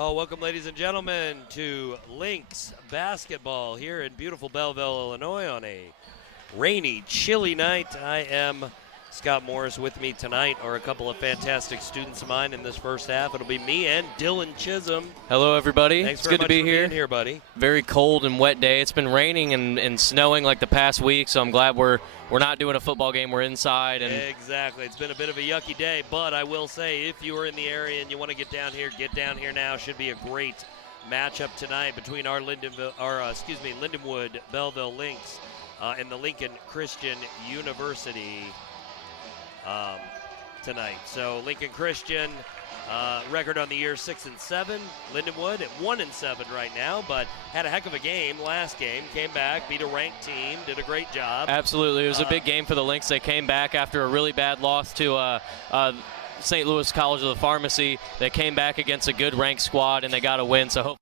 Oh, welcome, ladies and gentlemen, to Lynx basketball here in beautiful Belleville, Illinois on a rainy, chilly night. I am Scott Morris. With me tonight are a couple of fantastic students of mine in this first half. It'll be me and Dylan Chisholm. Hello, everybody. Thanks it's very good much to be for here. Being here, buddy. Very cold and wet day. It's been raining and snowing like the past week, so I'm glad we're not doing a football game. We're inside. And exactly. It's been a bit of a yucky day, but I will say if you are in the area and you want to get down here now. Should be a great matchup tonight between our Lindenwood Belleville Lynx and the Lincoln Christian University tonight. So Lincoln Christian record on the year 6-7. Lindenwood at 1-7 right now, but had a heck of a game last game. Came back, beat a ranked team, did a great job. Absolutely, it was a big game for the Lynx. They came back after a really bad loss to St. Louis College of the Pharmacy. They came back against a good ranked squad and they got a win. So hope.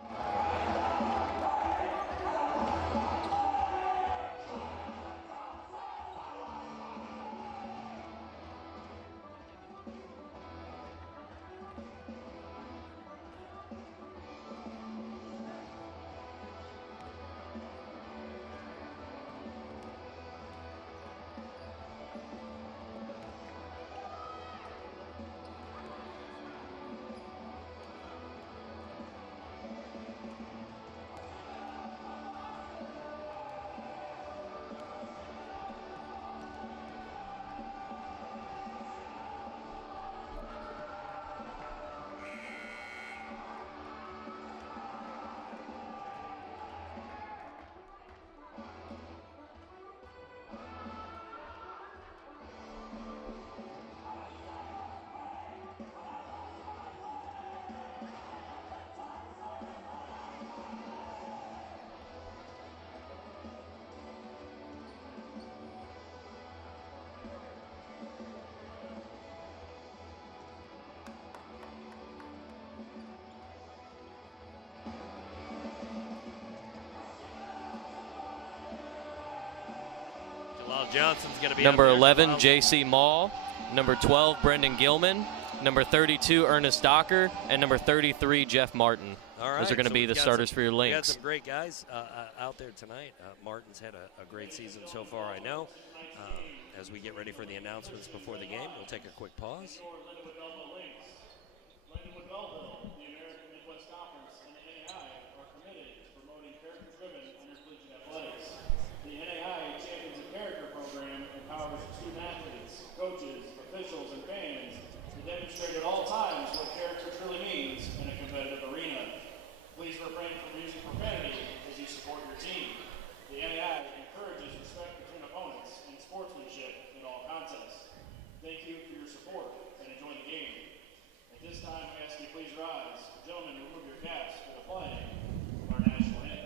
Johnson's going to be number 11, J.C. Mall. Number 12, Brendan Gilman. Number 32, Ernest Docker. And number 33, Jeff Martin. All right. Those are going to be the starters for your Lynx. We got some great guys out there tonight. Martin's had a great season so far, I know. As we get ready for the announcements before the game, we'll take a quick pause. Lindenwood Belleville, the American Midwest Conference, and the NAI are committed to promoting character-driven intercollegiate athletics. The NAI Champions of Character program empowers student-athletes, coaches, officials, and fans to demonstrate at all times what character truly means in a competitive arena. Please refrain from using profanity as you support your team. The NAI encourages respect between opponents and sportsmanship in all contests. Thank you for your support and enjoy the game. At this time, I ask you please rise. Gentlemen, remove your caps for the playing of our national anthem.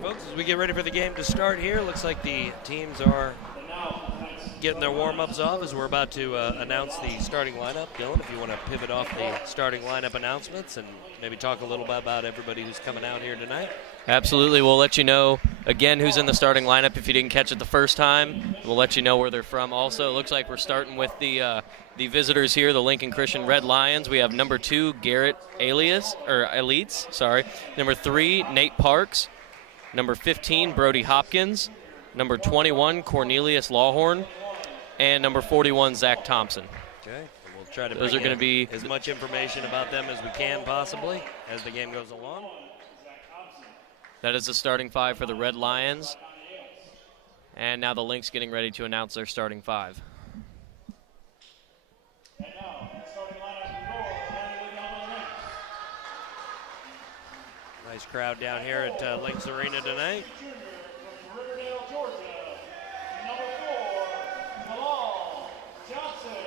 Folks, as we get ready for the game to start here, looks like the teams are And now, tonight's getting their warm-ups off as we're about to announce the starting lineup. Dylan, if you want to pivot off the starting lineup announcements and maybe talk a little bit about everybody who's coming out here tonight. Absolutely. We'll let you know, again, who's in the starting lineup if you didn't catch it the first time. We'll let you know where they're from. Also, it looks like we're starting with the visitors here, the Lincoln Christian Red Lions. We have number 2, Garrett Elites. Number 3, Nate Parks. Number 15, Brody Hopkins. Number 21, Cornelius Lawhorn. And number 41, Zach Thompson. Okay. And we'll try to Those are going to be as much information about them as we can possibly as the game goes along. That is the starting 5 for the Red Lions. And now the Lynx getting ready to announce their starting 5. And now, starting lineup for Lynx. Nice crowd down here at Lynx Arena tonight. Junior from Riverdale, Georgia. Number 4, Jalal Johnson.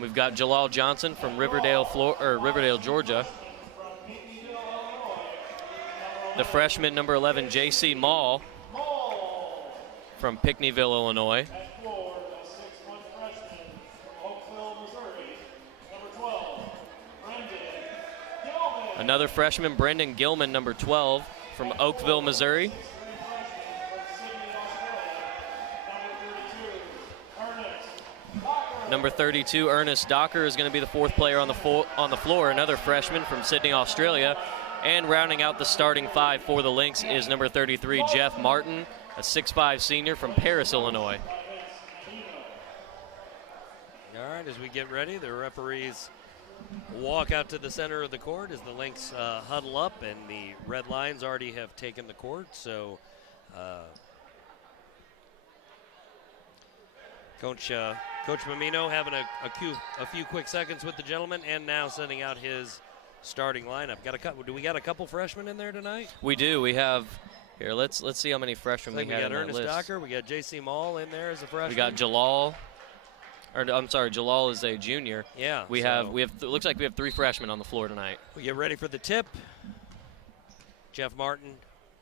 We've got Jalal Johnson from Riverdale, Georgia. The freshman, number 11, J.C. Mall from Pinckneyville, Illinois. At 4, the 6'1" freshman from Oakville, Missouri. Number 12, Brendan Gilman. Another freshman, Brendan Gilman, number 12 from Oakville, Missouri. Number 32, Ernest Docker is going to be the 4th player on the floor. Another freshman from Sydney, Australia. And rounding out the starting 5 for the Lynx is number 33, Jeff Martin, a 6'5" senior from Paris, Illinois. All right, as we get ready, the referees walk out to the center of the court as the Lynx huddle up, and the Red Lions already have taken the court. So Coach Mamino having a few quick seconds with the gentleman, and now sending out his starting lineup. Do we got a couple freshmen in there tonight? We do. We have here. Let's see how many freshmen we have got in that Ernest list. Docker. We got J.C. Mall in there as a freshman. We got Jalal. Jalal is a junior. Yeah. We have. Looks like we have 3 freshmen on the floor tonight. We get ready for the tip. Jeff Martin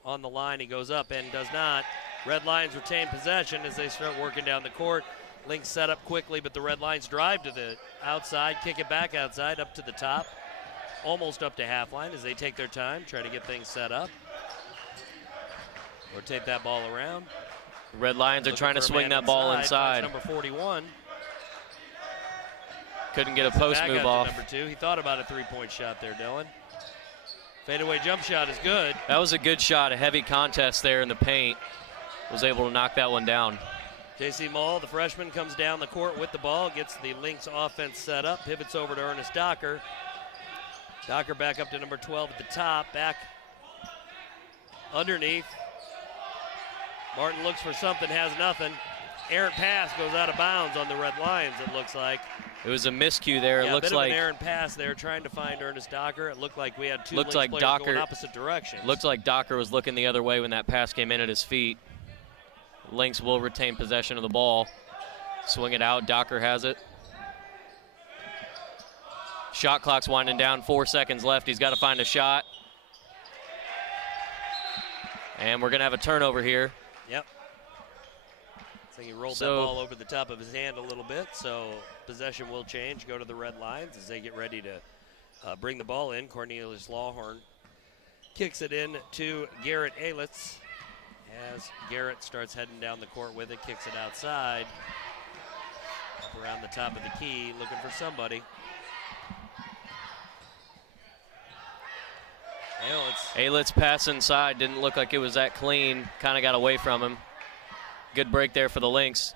on the line. He goes up and does not. Red Lions retain possession as they start working down the court. Lynx set up quickly, but the Red Lions drive to the outside, kick it back outside, up to the top. Almost up to half line as they take their time, try to get things set up. Rotate that ball around. Red Lions are trying to swing that ball inside. Number 41. Couldn't get a post move off. Number 2. He thought about a 3-point shot there, Dylan. Fadeaway jump shot is good. That was a good shot, a heavy contest there in the paint. Was able to knock that one down. J.C. Mall, the freshman, comes down the court with the ball, gets the Lynx offense set up, pivots over to Ernest Docker. Docker back up to number 12 at the top, back underneath. Martin looks for something, has nothing. Errant pass goes out of bounds on the Red Lions, it looks like. It was a miscue there. Yeah, it looks like an errant pass there, trying to find Ernest Docker. It looked like we had 2 Lynx players Docker, going opposite directions. Looks like Docker was looking the other way when that pass came in at his feet. Lynx will retain possession of the ball. Swing it out, Docker has it. Shot clock's winding down, 4 seconds left. He's got to find a shot. And we're going to have a turnover here. Yep. So he rolled that ball over the top of his hand a little bit, so possession will change, go to the Red Lions as they get ready to bring the ball in. Cornelius Lawhorn kicks it in to Garrett Alitz as Garrett starts heading down the court with it, kicks it outside. Up around the top of the key, looking for somebody. Alitz pass inside, didn't look like it was that clean, kind of got away from him. Good break there for the Lynx.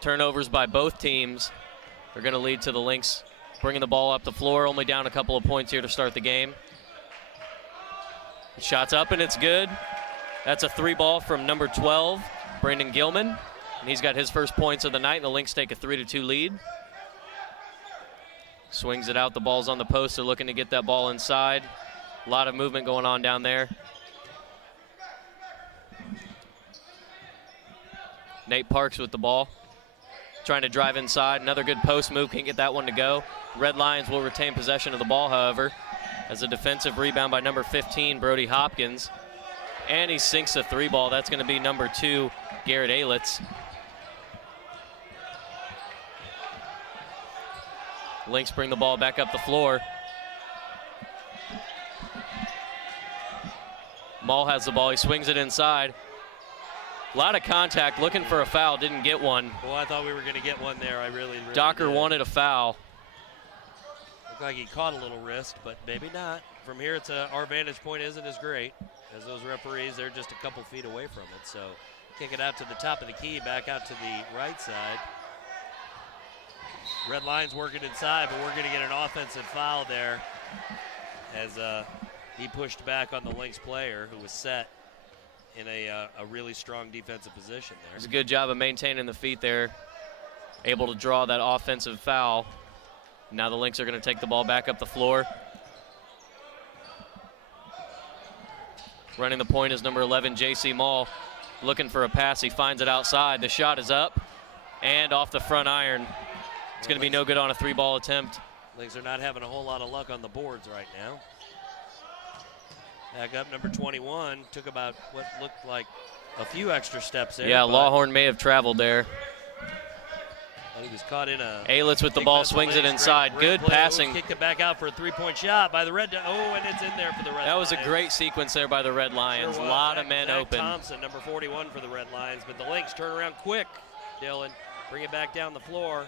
Turnovers by both teams are going to lead to the Lynx bringing the ball up the floor, only down a couple of points here to start the game. Shot's up and it's good. That's a 3 ball from number 12, Brandon Gilman. And he's got his first points of the night, and the Lynx take a 3-2 lead. Swings it out, the ball's on the post. They're looking to get that ball inside. A lot of movement going on down there. Nate Parks with the ball. Trying to drive inside. Another good post move, can't get that one to go. Red Lions will retain possession of the ball, however, as a defensive rebound by number 15, Brody Hopkins. And he sinks a 3 ball. That's going to be number 2, Garrett Aylitz. Lynx bring the ball back up the floor. Maul has the ball. He swings it inside. A lot of contact, looking for a foul, didn't get one. Well, I thought we were going to get one there. I really Docker did. wanted a foul. Looked like he caught a little risk, but maybe not. From here, our vantage point isn't as great as those referees. They're just a couple feet away from it. So kick it out to the top of the key, back out to the right side. Red Line's working inside, but we're going to get an offensive foul there as he pushed back on the Lynx player who was set in a really strong defensive position there. It was a good job of maintaining the feet there, able to draw that offensive foul. Now the Lynx are going to take the ball back up the floor. Running the point is number 11, J.C. Maul. Looking for a pass, he finds it outside. The shot is up and off the front iron. It's going to be no good on a 3-ball attempt. Lynx are not having a whole lot of luck on the boards right now. Back up, number 21. Took about what looked like a few extra steps there. Yeah, Lawhorn may have traveled there. He was caught in a... Aylitz with the ball, swings it inside. Good passing. Kicked it back out for a 3-point shot by the Red... and it's in there for the Red Lions. That was a great sequence there by the Red Lions. A lot of men open. Thompson, number 41 for the Red Lions, but the Lynx turn around quick, Dylan. Bring it back down the floor.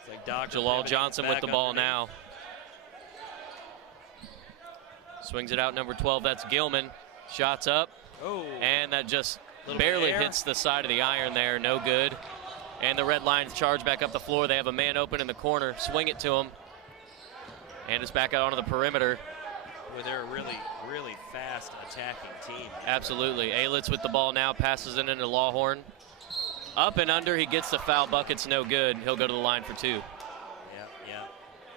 It's like Docker. Jalal Johnson with the ball now. Swings it out, number 12, that's Gilman. Shots up, and that just barely hits the side of the iron there, no good. And the Red Lions charge back up the floor. They have a man open in the corner, swing it to him, and it's back out onto the perimeter. Well, they're a really, really fast attacking team. Absolutely. Aylitz with the ball now, passes it into Lawhorn. Up and under, he gets the foul, bucket's no good. He'll go to the line for 2. Yeah.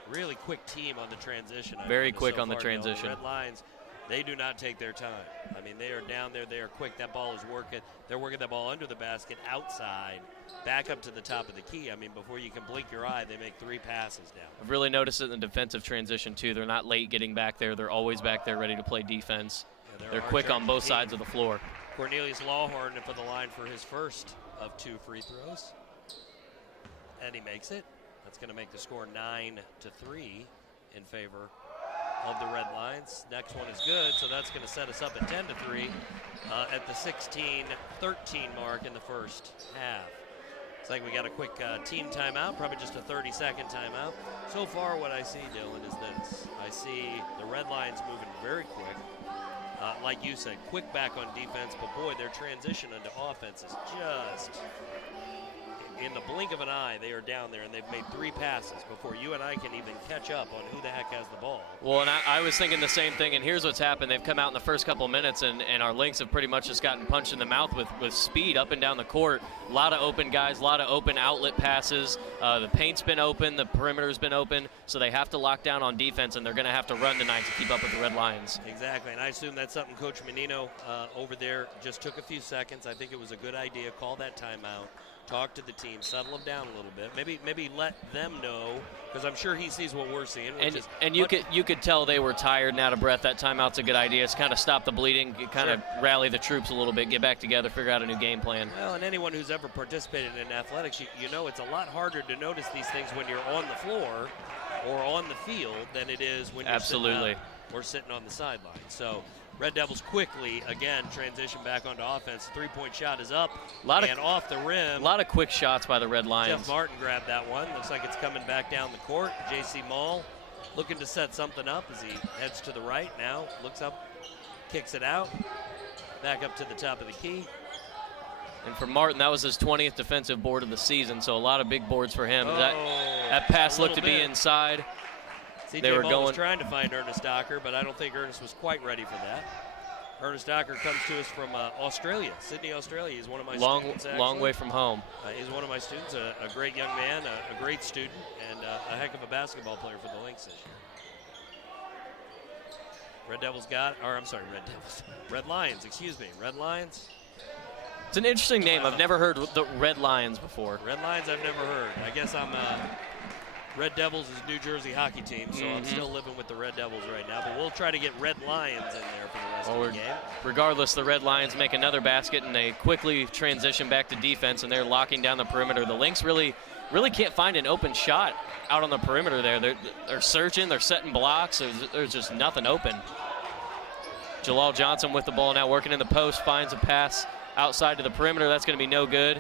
Really quick team on the transition. Very quick on the transition. Red Lions, they do not take their time. I mean, they are down there, they are quick. That ball is working. They're working that ball under the basket, outside, back up to the top of the key. I mean, before you can blink your eye, they make 3 passes down. I've really noticed it in the defensive transition, too. They're not late getting back there. They're always back there ready to play defense. Yeah, they're quick on both sides of the floor. Cornelius Lawhorn for the line for his first of 2 free throws. And he makes it. That's going to make the score 9-3 in favor of the Red Lions. Next one is good, so that's going to set us up at 10-3 at the 16-13 mark in the first half. It's like we got a quick team timeout, probably just a 30-second timeout. So far what I see, Dylan, is this. I see the Red Lions moving very quick. Like you said, quick back on defense, but boy, their transition into offense is just, in the blink of an eye, they are down there, and they've made 3 passes before you and I can even catch up on who the heck has the ball. Well, and I was thinking the same thing, and here's what's happened. They've come out in the first couple of minutes, and our Lynx have pretty much just gotten punched in the mouth with speed up and down the court. A lot of open guys, a lot of open outlet passes. The paint's been open, the perimeter's been open, so they have to lock down on defense, and they're going to have to run tonight to keep up with the Red Lions. Exactly, and I assume that's something Coach Menino over there just took a few seconds. I think it was a good idea. Call that timeout. Talk to the team, settle them down a little bit. Maybe let them know, because I'm sure he sees what we're seeing. And you could tell they were tired and out of breath. That timeout's a good idea. It's kind of stop the bleeding, kind of rally the troops a little bit, get back together, figure out a new game plan. Well, and anyone who's ever participated in athletics, you know it's a lot harder to notice these things when you're on the floor or on the field than it is when you're sitting up or sitting on the sideline. So Red Devils quickly, again, transition back onto offense. 3-point shot is up and off the rim. A lot of quick shots by the Red Lions. Jeff Martin grabbed that one. Looks like it's coming back down the court. J.C. Maul looking to set something up as he heads to the right now. Looks up, kicks it out. Back up to the top of the key. And for Martin, that was his 20th defensive board of the season, so a lot of big boards for him. That pass looked to be inside. CJ Maul was trying to find Ernest Docker, but I don't think Ernest was quite ready for that. Ernest Docker comes to us from Australia, Sydney, Australia. He's one of my students, actually. Long way from home. He's one of my students, a great young man, a great student, and a heck of a basketball player for the Lynx this year. Red Lions, excuse me. Red Lions. It's an interesting name. I've never heard the Red Lions before. Red Lions I've never heard. I guess I'm Red Devils is New Jersey hockey team, so I'm still living with the Red Devils right now. But we'll try to get Red Lions in there for the rest of the game. Regardless, the Red Lions make another basket, and they quickly transition back to defense, and they're locking down the perimeter. The Lynx really can't find an open shot out on the perimeter there. They're searching, they're setting blocks. There's just nothing open. Jalal Johnson with the ball now, working in the post, finds a pass outside to the perimeter. That's going to be no good.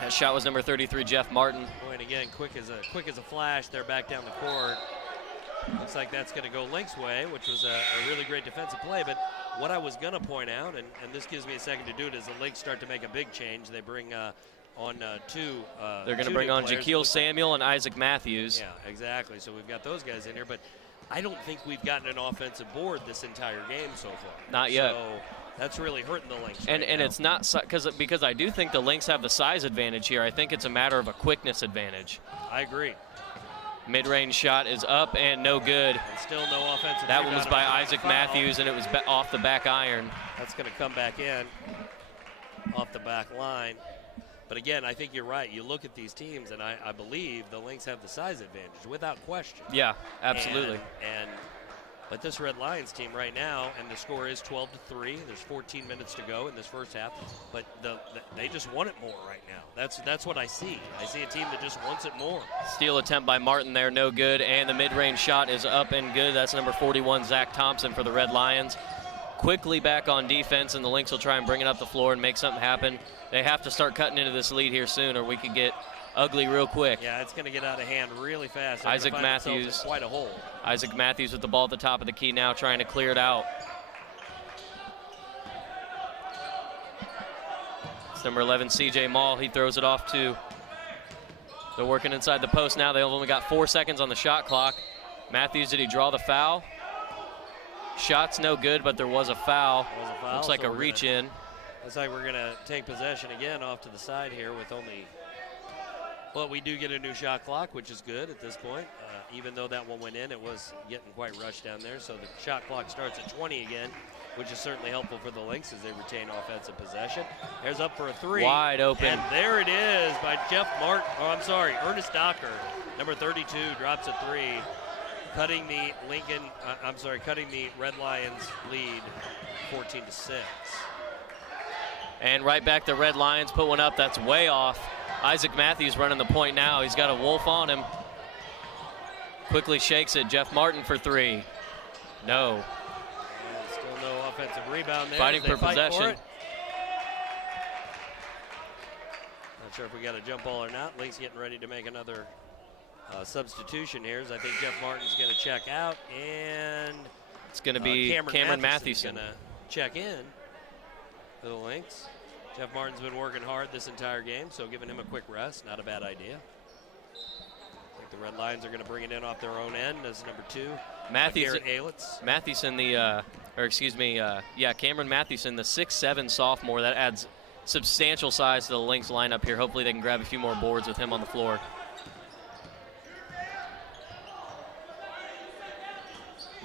That shot was number 33, Jeff Martin. Boy, and again, quick as a flash. They're back down the court. Looks like that's going to go Lynx way, which was a really great defensive play. But what I was going to point out, and this gives me a second to do it, is the Lynx start to make a big change. They bring on two. They're going to bring on Jaquil Samuel and Isaac Matthews. Yeah, exactly. So we've got those guys in here, but I don't think we've gotten an offensive board this entire game so far. Not yet. So that's really hurting the Lynx. And it's not because I do think the Lynx have the size advantage here. I think it's a matter of a quickness advantage. I agree. Mid-range shot is up and no good. And still no offensive. That one was by Isaac Matthews, and it was off the back iron. That's going to come back in off the back line. But again, I think you're right. You look at these teams, and I believe the Lynx have the size advantage without question. Yeah, absolutely. But this Red Lions team right now, and the score is 12-3. There's 14 minutes to go in this first half. But they just want it more right now. That's what I see. I see a team that just wants it more. Steal attempt by Martin there, no good. And the mid-range shot is up and good. That's number 41, Zach Thompson for the Red Lions. Quickly back on defense, and the Lynx will try and bring it up the floor and make something happen. They have to start cutting into this lead here soon, or we could get ugly real quick. Yeah, it's going to get out of hand really fast. Isaac Matthews, quite a hole. Isaac Matthews with the ball at the top of the key now, trying to clear it out. It's number 11, C.J. Mall. He throws it off to. They're working inside the post now. They've only got 4 seconds on the shot clock. Matthews, did he draw the foul? Shot's no good, but there was a foul. Looks like a reach in. Looks like we're going to take possession again off to the side here with only. Well, we do get a new shot clock, which is good at this point. Even though that one went in, it was getting quite rushed down there. So the shot clock starts at 20 again, which is certainly helpful for the Lynx as they retain offensive possession. There's up for a three. Wide open. And there it is by Jeff Martin. Oh, I'm sorry, Ernest Docker, number 32, drops a three, cutting the cutting the Red Lions lead 14-6. And right back, the Red Lions put one up. That's way off. Isaac Matthews running the point now. He's got a wolf on him. Quickly shakes it. Jeff Martin for three. No. And still no offensive rebound there. Fighting for possession. Not sure if we got a jump ball or not. Lynx getting ready to make another substitution here. I think Jeff Martin's going to check out, and it's going to be Cameron Mathewson going to check in for the Lynx. Jeff Martin's been working hard this entire game, so giving him a quick rest, not a bad idea. I think the Red Lions are going to bring it in off their own end as number two. Mathewson, Cameron Mathewson, the 6'7" sophomore. That adds substantial size to the Lynx lineup here. Hopefully they can grab a few more boards with him on the floor.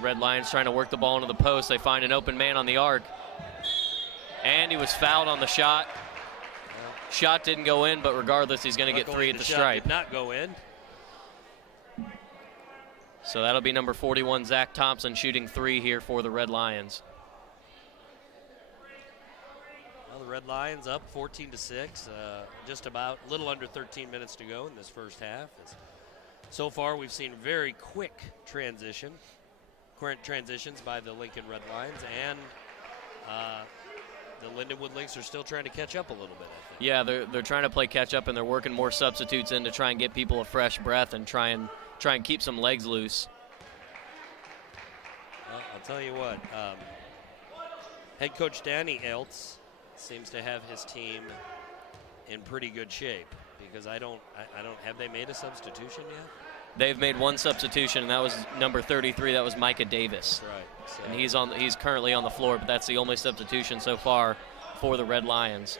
Red Lions trying to work the ball into the post. They find an open man on the arc. And he was fouled on the shot. Shot didn't go in, but regardless, he's going to get three at the stripe. Did not go in. So that'll be number 41, Zach Thompson, shooting three here for the Red Lions. Well, the Red Lions up 14-6. Just about a little under 13 minutes to go in this first half. So far, we've seen very quick transitions by the Lincoln Red Lions, and the Lindenwood Lynx are still trying to catch up a little bit, I think. Yeah, they're trying to play catch up, and they're working more substitutes in to try and get people a fresh breath and try and keep some legs loose. Well, I'll tell you what, head coach Danny Eltz seems to have his team in pretty good shape, because I don't have they made a substitution yet? They've made one substitution, and that was number 33. That was Micah Davis. That's right. So And he's currently on the floor, but that's the only substitution so far for the Red Lions.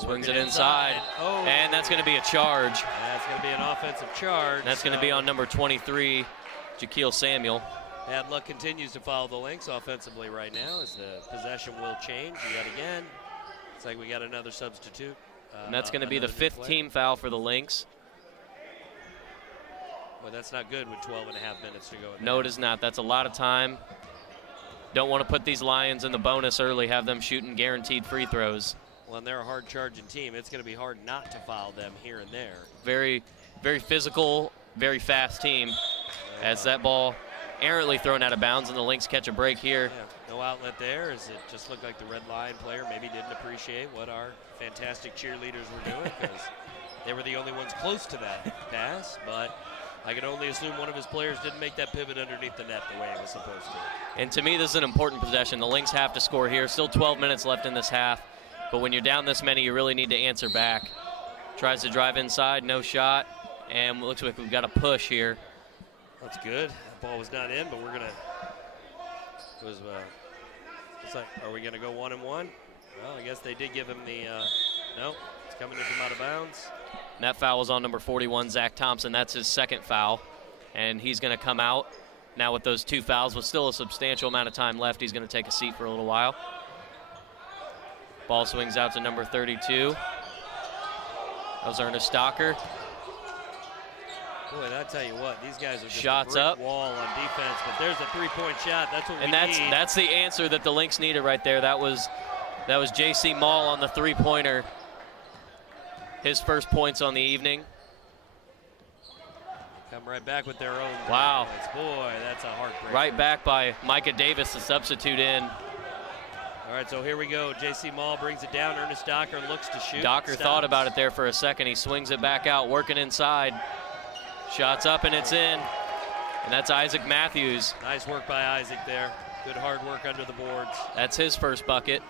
Swings it inside, and that's going to be a charge. That's going to be an offensive charge. And that's going to be on number 23, Jaquil Samuel. Bad luck continues to follow the Lynx offensively right now as the possession will change yet again. It's like we got another substitute. And that's going to be the fifth team foul for the Lynx. Well, that's not good with 12 and a half minutes to go. No, it is not. That's a lot of time. Don't want to put these Lions in the bonus early, have them shooting guaranteed free throws. Well, and they're a hard-charging team. It's going to be hard not to foul them here and there. Very, very physical, very fast team. As that ball errantly thrown out of bounds, and the Lynx catch a break here. Yeah, no outlet there, as it just looked like the Red Lion player maybe didn't appreciate what our fantastic cheerleaders were doing, because they were the only ones close to that pass. But I can only assume one of his players didn't make that pivot underneath the net the way it was supposed to. And to me, this is an important possession. The Lynx have to score here. Still 12 minutes left in this half. But when you're down this many, you really need to answer back. Tries to drive inside, no shot. And it looks like we've got a push here. That's good. That ball was not in, but we're going to. It's like, are we going to go 1-1? Well, I guess they did give him the. No, it's coming to come out of bounds. And that foul was on number 41, Zach Thompson. That's his second foul. And he's going to come out. Now with those 2 fouls, with still a substantial amount of time left, he's going to take a seat for a little while. Ball swings out to number 32. That was Ernest Docker. Boy, I tell you what, these guys are just Shots a brick up. wall on defense, but there's a three-point shot. That's what we need. And that's the answer that the Lynx needed right there. That was J.C. Mall on the three-pointer. His first points on the evening. Come right back with their own. Wow. Points. Boy, that's a heartbreaker. Right back by Micah Davis, the substitute in. All right, so here we go. J.C. Mall brings it down. Ernest Docker looks to shoot. Docker thought about it there for a second. He swings it back out, working inside. Shots up, and it's in. And that's Isaac Matthews. Nice work by Isaac there. Good hard work under the boards. That's his first bucket.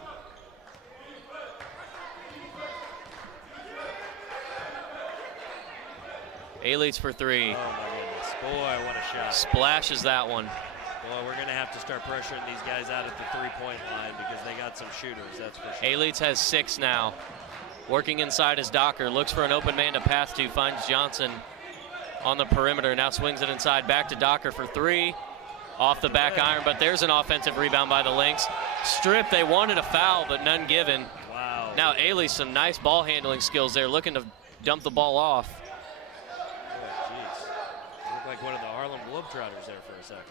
A-Leeds for 3. Oh, my goodness. Boy, what a shot. Splashes that one. Boy, we're going to have to start pressuring these guys out at the three-point line because they got some shooters, that's for sure. A-Leeds has 6 now. Working inside is Docker. Looks for an open man to pass to. Finds Johnson on the perimeter. Now swings it inside. Back to Docker for 3. Off the back iron, but there's an offensive rebound by the Lynx. Strip, they wanted a foul, but none given. Wow. Now A-Leeds, some nice ball handling skills there, looking to dump the ball off. Oh, jeez. Looked like one of the Harlem Globetrotters there for a second.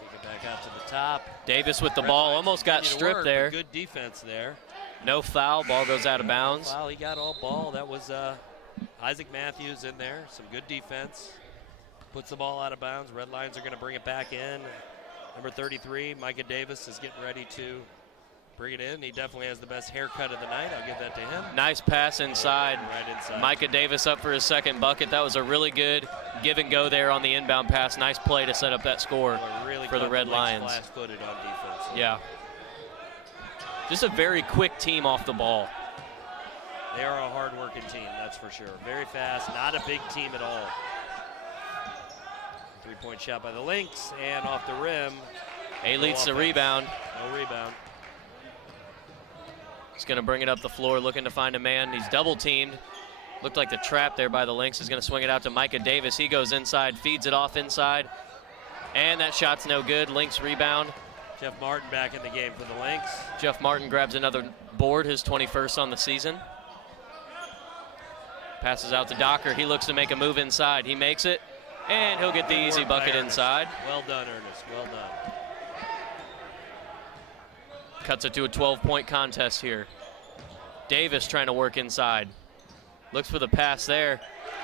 Take it back out to the top. Davis with the ball, almost got stripped there. Good defense there. No foul, ball goes out of bounds. Wow, he got all ball. That was Isaac Matthews in there. Some good defense. Puts the ball out of bounds. Red Lions are going to bring it back in. Number 33, Micah Davis, is getting ready to bring it in. He definitely has the best haircut of the night. I'll give that to him. Nice pass inside. Right inside. Micah Davis up for his second bucket. That was a really good give and go there on the inbound pass. Nice play to set up that score Really for the Red Lions. Flat-footed on defense. Yeah. Just a very quick team off the ball. They are a hard-working team, that's for sure. Very fast, not a big team at all. Three-point shot by the Lynx, and off the rim. A-Leeds the rebound. No rebound. He's going to bring it up the floor, looking to find a man. He's double-teamed. Looked like the trap there by the Lynx. Is going to swing it out to Micah Davis. He goes inside, feeds it off inside. And that shot's no good. Lynx rebound. Jeff Martin back in the game for the Lynx. Jeff Martin grabs another board, his 21st on the season. Passes out to Docker. He looks to make a move inside. He makes it, and he'll get the easy bucket inside. Well done, Ernest. Well done. Cuts it to a 12-point contest here. Davis trying to work inside. Looks for the pass there,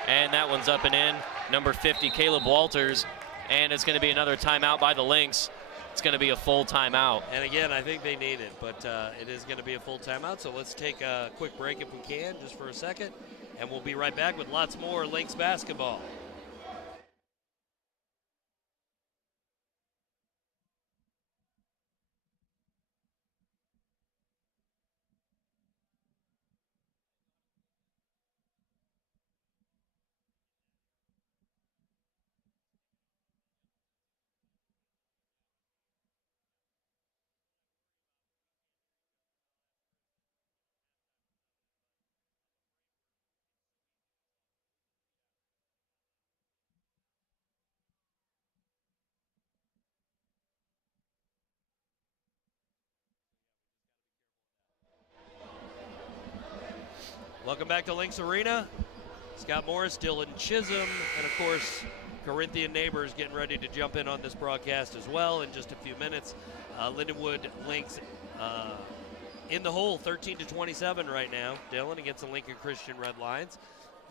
and that one's up and in. Number 50, Caleb Walters, and it's going to be another timeout by the Lynx. It's going to be a full timeout. And again, I think they need it, but it is going to be a full timeout, so let's take a quick break if we can, just for a second, and we'll be right back with lots more Lynx basketball. Welcome back to Lynx Arena. Scott Morris, Dylan Chisholm, and of course, Corinthian neighbors getting ready to jump in on this broadcast as well in just a few minutes. Lindenwood Lynx in the hole, 13-27 right now. Dylan against the Lincoln Christian Red Lions.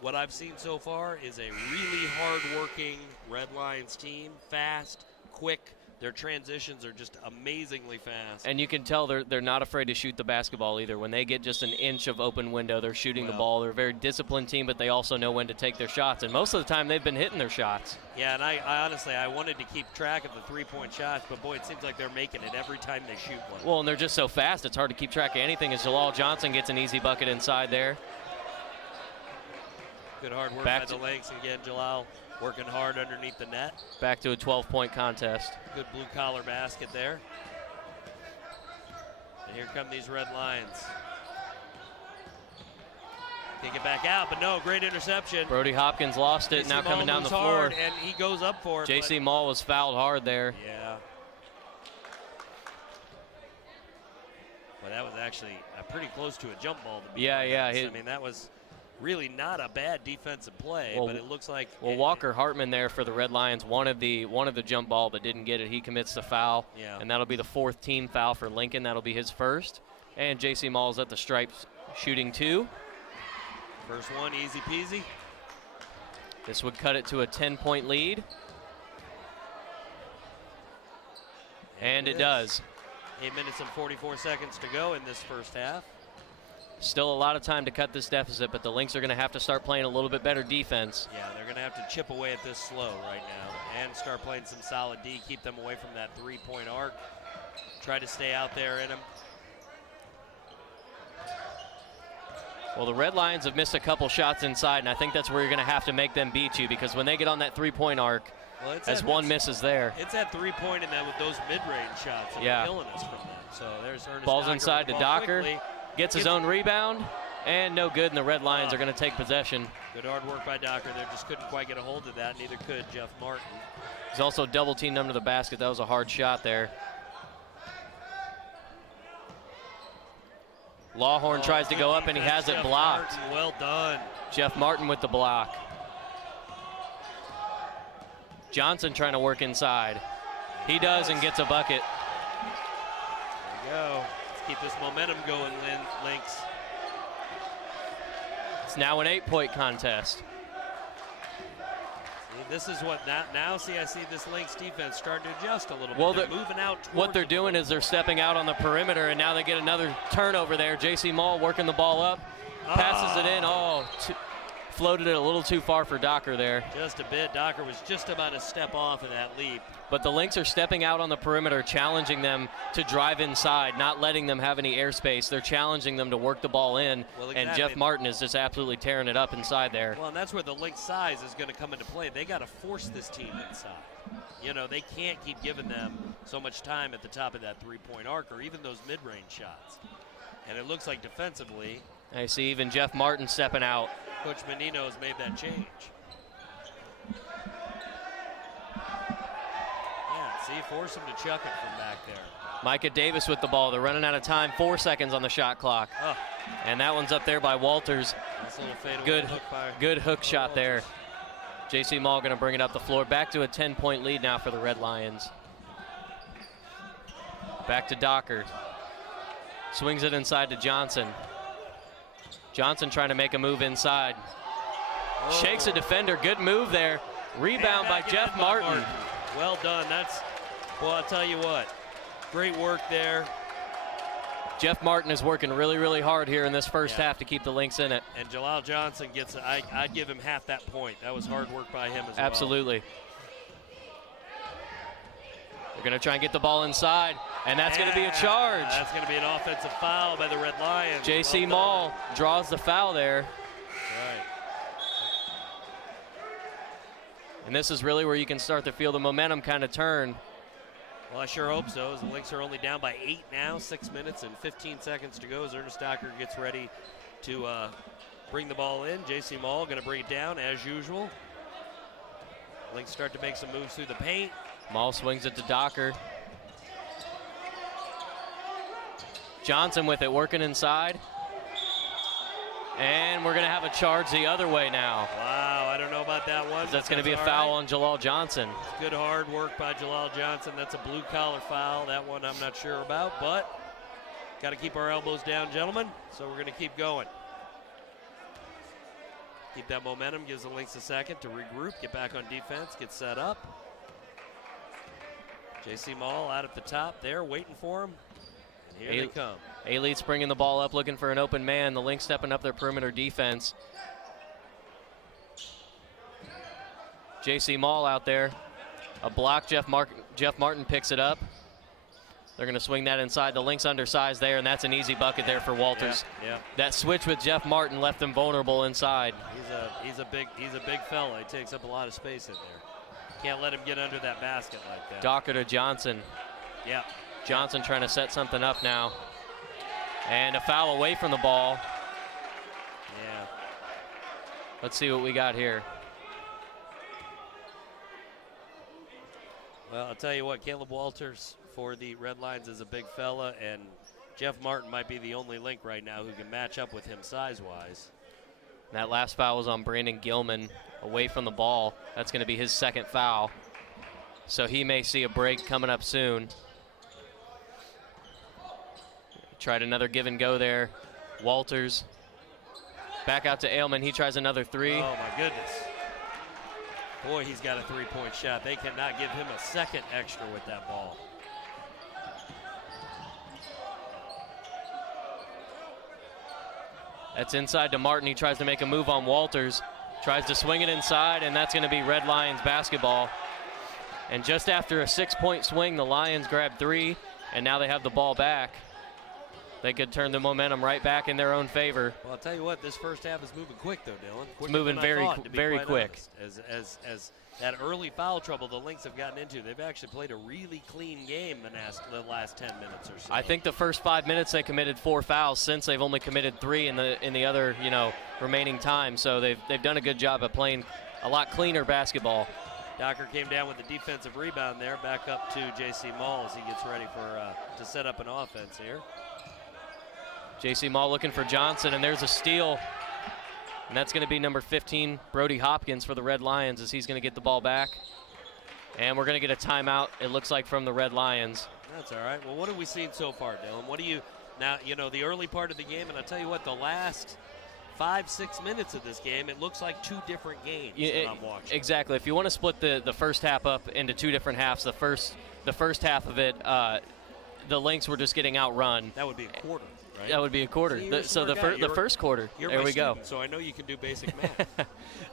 What I've seen so far is a really hard-working Red Lions team, fast, quick. Their transitions are just amazingly fast. And you can tell they're not afraid to shoot the basketball either. When they get just an inch of open window, they're shooting the ball. They're a very disciplined team, but they also know when to take their shots. And most of the time, they've been hitting their shots. Yeah, and I honestly, I wanted to keep track of the three-point shots, but boy, it seems like they're making it every time they shoot one. Well, and they're just so fast, it's hard to keep track of anything as Jalal Johnson gets an easy bucket inside there. Good hard work by the Lynx. Again, Jalal working hard underneath the net. Back to a 12-point contest. Good blue-collar basket there. And here come these Red Lions. Kick it back out, but no, great interception. Brody Hopkins lost it, now coming down the floor. And he goes up for it. J.C. Mall was fouled hard there. Yeah. Well, that was actually pretty close to a jump ball. To be honest. I mean, that was really not a bad defensive play, but it looks like. Well, Walker Hartman there for the Red Lions wanted the jump ball but didn't get it. He commits the foul, and that'll be the 4th team foul for Lincoln. That'll be his first. And J.C. Mall's at the stripes shooting 2. First one, easy peasy. This would cut it to a 10-point lead. And it does. 8 minutes and 44 seconds to go in this first half. Still a lot of time to cut this deficit, but the Lynx are going to have to start playing a little bit better defense. Yeah, they're going to have to chip away at this slow right now and start playing some solid D, keep them away from that three-point arc. Try to stay out there in them. Well, the Red Lions have missed a couple shots inside, and I think that's where you're going to have to make them beat you, because when they get on that three-point arc, as one misses there. It's that three-point and that with those mid-range shots that are killing us from that. So there's Ernest Ball's Docker inside to Docker. Quickly. Gets his own rebound, and no good, and the Red Lions are going to take possession. Good hard work by Docker. They just couldn't quite get a hold of that. Neither could Jeff Martin. He's also double-teamed under the basket. That was a hard shot there. Lawhorn tries to go up, and he has it blocked. Martin, well done. Jeff Martin with the block. Johnson trying to work inside. He does and gets a bucket. There you go. Let's keep this momentum going, Lynx. It's now an 8-point contest. See, this is what now see, I see this Lynx defense starting to adjust a little bit. They're moving out. What they're doing is they're stepping out on the perimeter, and now they get another turnover there. J.C. Mall working the ball up, passes it in. Floated it a little too far for Docker there. Just a bit. Docker was just about a step off of that leap. But the Lynx are stepping out on the perimeter, challenging them to drive inside, not letting them have any airspace. They're challenging them to work the ball in, and Jeff Martin is just absolutely tearing it up inside there. Well, and that's where the Lynx size is going to come into play. They got to force this team inside. You know, they can't keep giving them so much time at the top of that three-point arc or even those mid-range shots. And it looks like defensively, I see even Jeff Martin stepping out. Coach Menino has made that change. Yeah, see, force him to chuck it from back there. Micah Davis with the ball. They're running out of time. 4 seconds on the shot clock. And that one's up there by Walters. Nice little fadeaway hook by good hook shot Walters. there. J.C. Mall going to bring it up the floor. Back to a 10-point lead now for the Red Lions. Back to Docker. Swings it inside to Johnson. Johnson trying to make a move inside. Shakes a defender. Good move there. Rebound by Jeff Martin. Well done. Well, I'll tell you what. Great work there. Jeff Martin is working really, really hard here in this first half to keep the Lynx in it. And Jalal Johnson gets, I'd give him half that point. That was hard work by him as well. Absolutely. They're going to try and get the ball inside, and that's going to be a charge. That's going to be an offensive foul by the Red Lions. J.C. Mall draws the foul there. Right. And this is really where you can start to feel the momentum kind of turn. Well, I sure hope so, as the Lynx are only down by 8 now, 6 minutes and 15 seconds to go as Ernest Docker gets ready to bring the ball in. J.C. Mall going to bring it down as usual. Lynx start to make some moves through the paint. Mall swings it to Docker. Johnson with it, working inside. And we're going to have a charge the other way now. Wow, I don't know about that one. That's going to be a foul on Jalal Johnson. Good hard work by Jalal Johnson. That's a blue-collar foul. That one I'm not sure about, but got to keep our elbows down, gentlemen, so we're going to keep going. Keep that momentum, gives the Lynx a second to regroup, get back on defense, get set up. J.C. Mall out at the top there, waiting for him. And here they come. A-Leeds bringing the ball up, looking for an open man. The Lynx stepping up their perimeter defense. J.C. Mall out there. A block, Jeff Martin picks it up. They're going to swing that inside. The Lynx undersized there, and that's an easy bucket there for Walters. Yeah. That switch with Jeff Martin left them vulnerable inside. He's a big fella. He takes up a lot of space in there. Can't let him get under that basket like that. Docker to Johnson. Yeah. Johnson trying to set something up now. And a foul away from the ball. Yeah. Let's see what we got here. Well, I'll tell you what, Caleb Walters for the Red Lions is a big fella, and Jeff Martin might be the only Link right now who can match up with him size-wise. That last foul was on Brandon Gilman away from the ball. That's going to be his second foul. So he may see a break coming up soon. Tried another give and go there. Walters back out to Ailman. He tries another three. Oh, my goodness. Boy, he's got a three-point shot. They cannot give him a second extra with that ball. That's inside to Martin. He tries to make a move on Walters. Tries to swing it inside, and that's going to be Red Lions basketball. And just after a 6-point swing, the Lions grab three, and now they have the ball back. They could turn the momentum right back in their own favor. Well, I'll tell you what, this first half is moving quick, though, Dylan. It's moving very quick. As that early foul trouble the Lynx have gotten into, they've actually played a really clean game the last 10 minutes or so. I think the first 5 minutes they committed 4 fouls. Since they've only committed 3 in the other remaining time. So they've done a good job of playing a lot cleaner basketball. Docker came down with a defensive rebound there, back up to J.C. Mall as he gets ready to set up an offense here. J.C. Mall looking for Johnson, and there's a steal. And that's going to be number 15, Brody Hopkins, for the Red Lions, as he's going to get the ball back. And we're going to get a timeout, it looks like, from the Red Lions. That's all right. Well, what have we seen so far, Dylan? What do you now? The early part of the game, and I'll tell you what, the last 5-6 minutes of this game, it looks like 2 different games that I'm watching. Exactly. If you want to split the first half up into 2 different halves, the first half of it, the Lynx were just getting outrun. That would be a quarter. Right? That would be a quarter. See, the first quarter. There we go. So I know you can do basic math.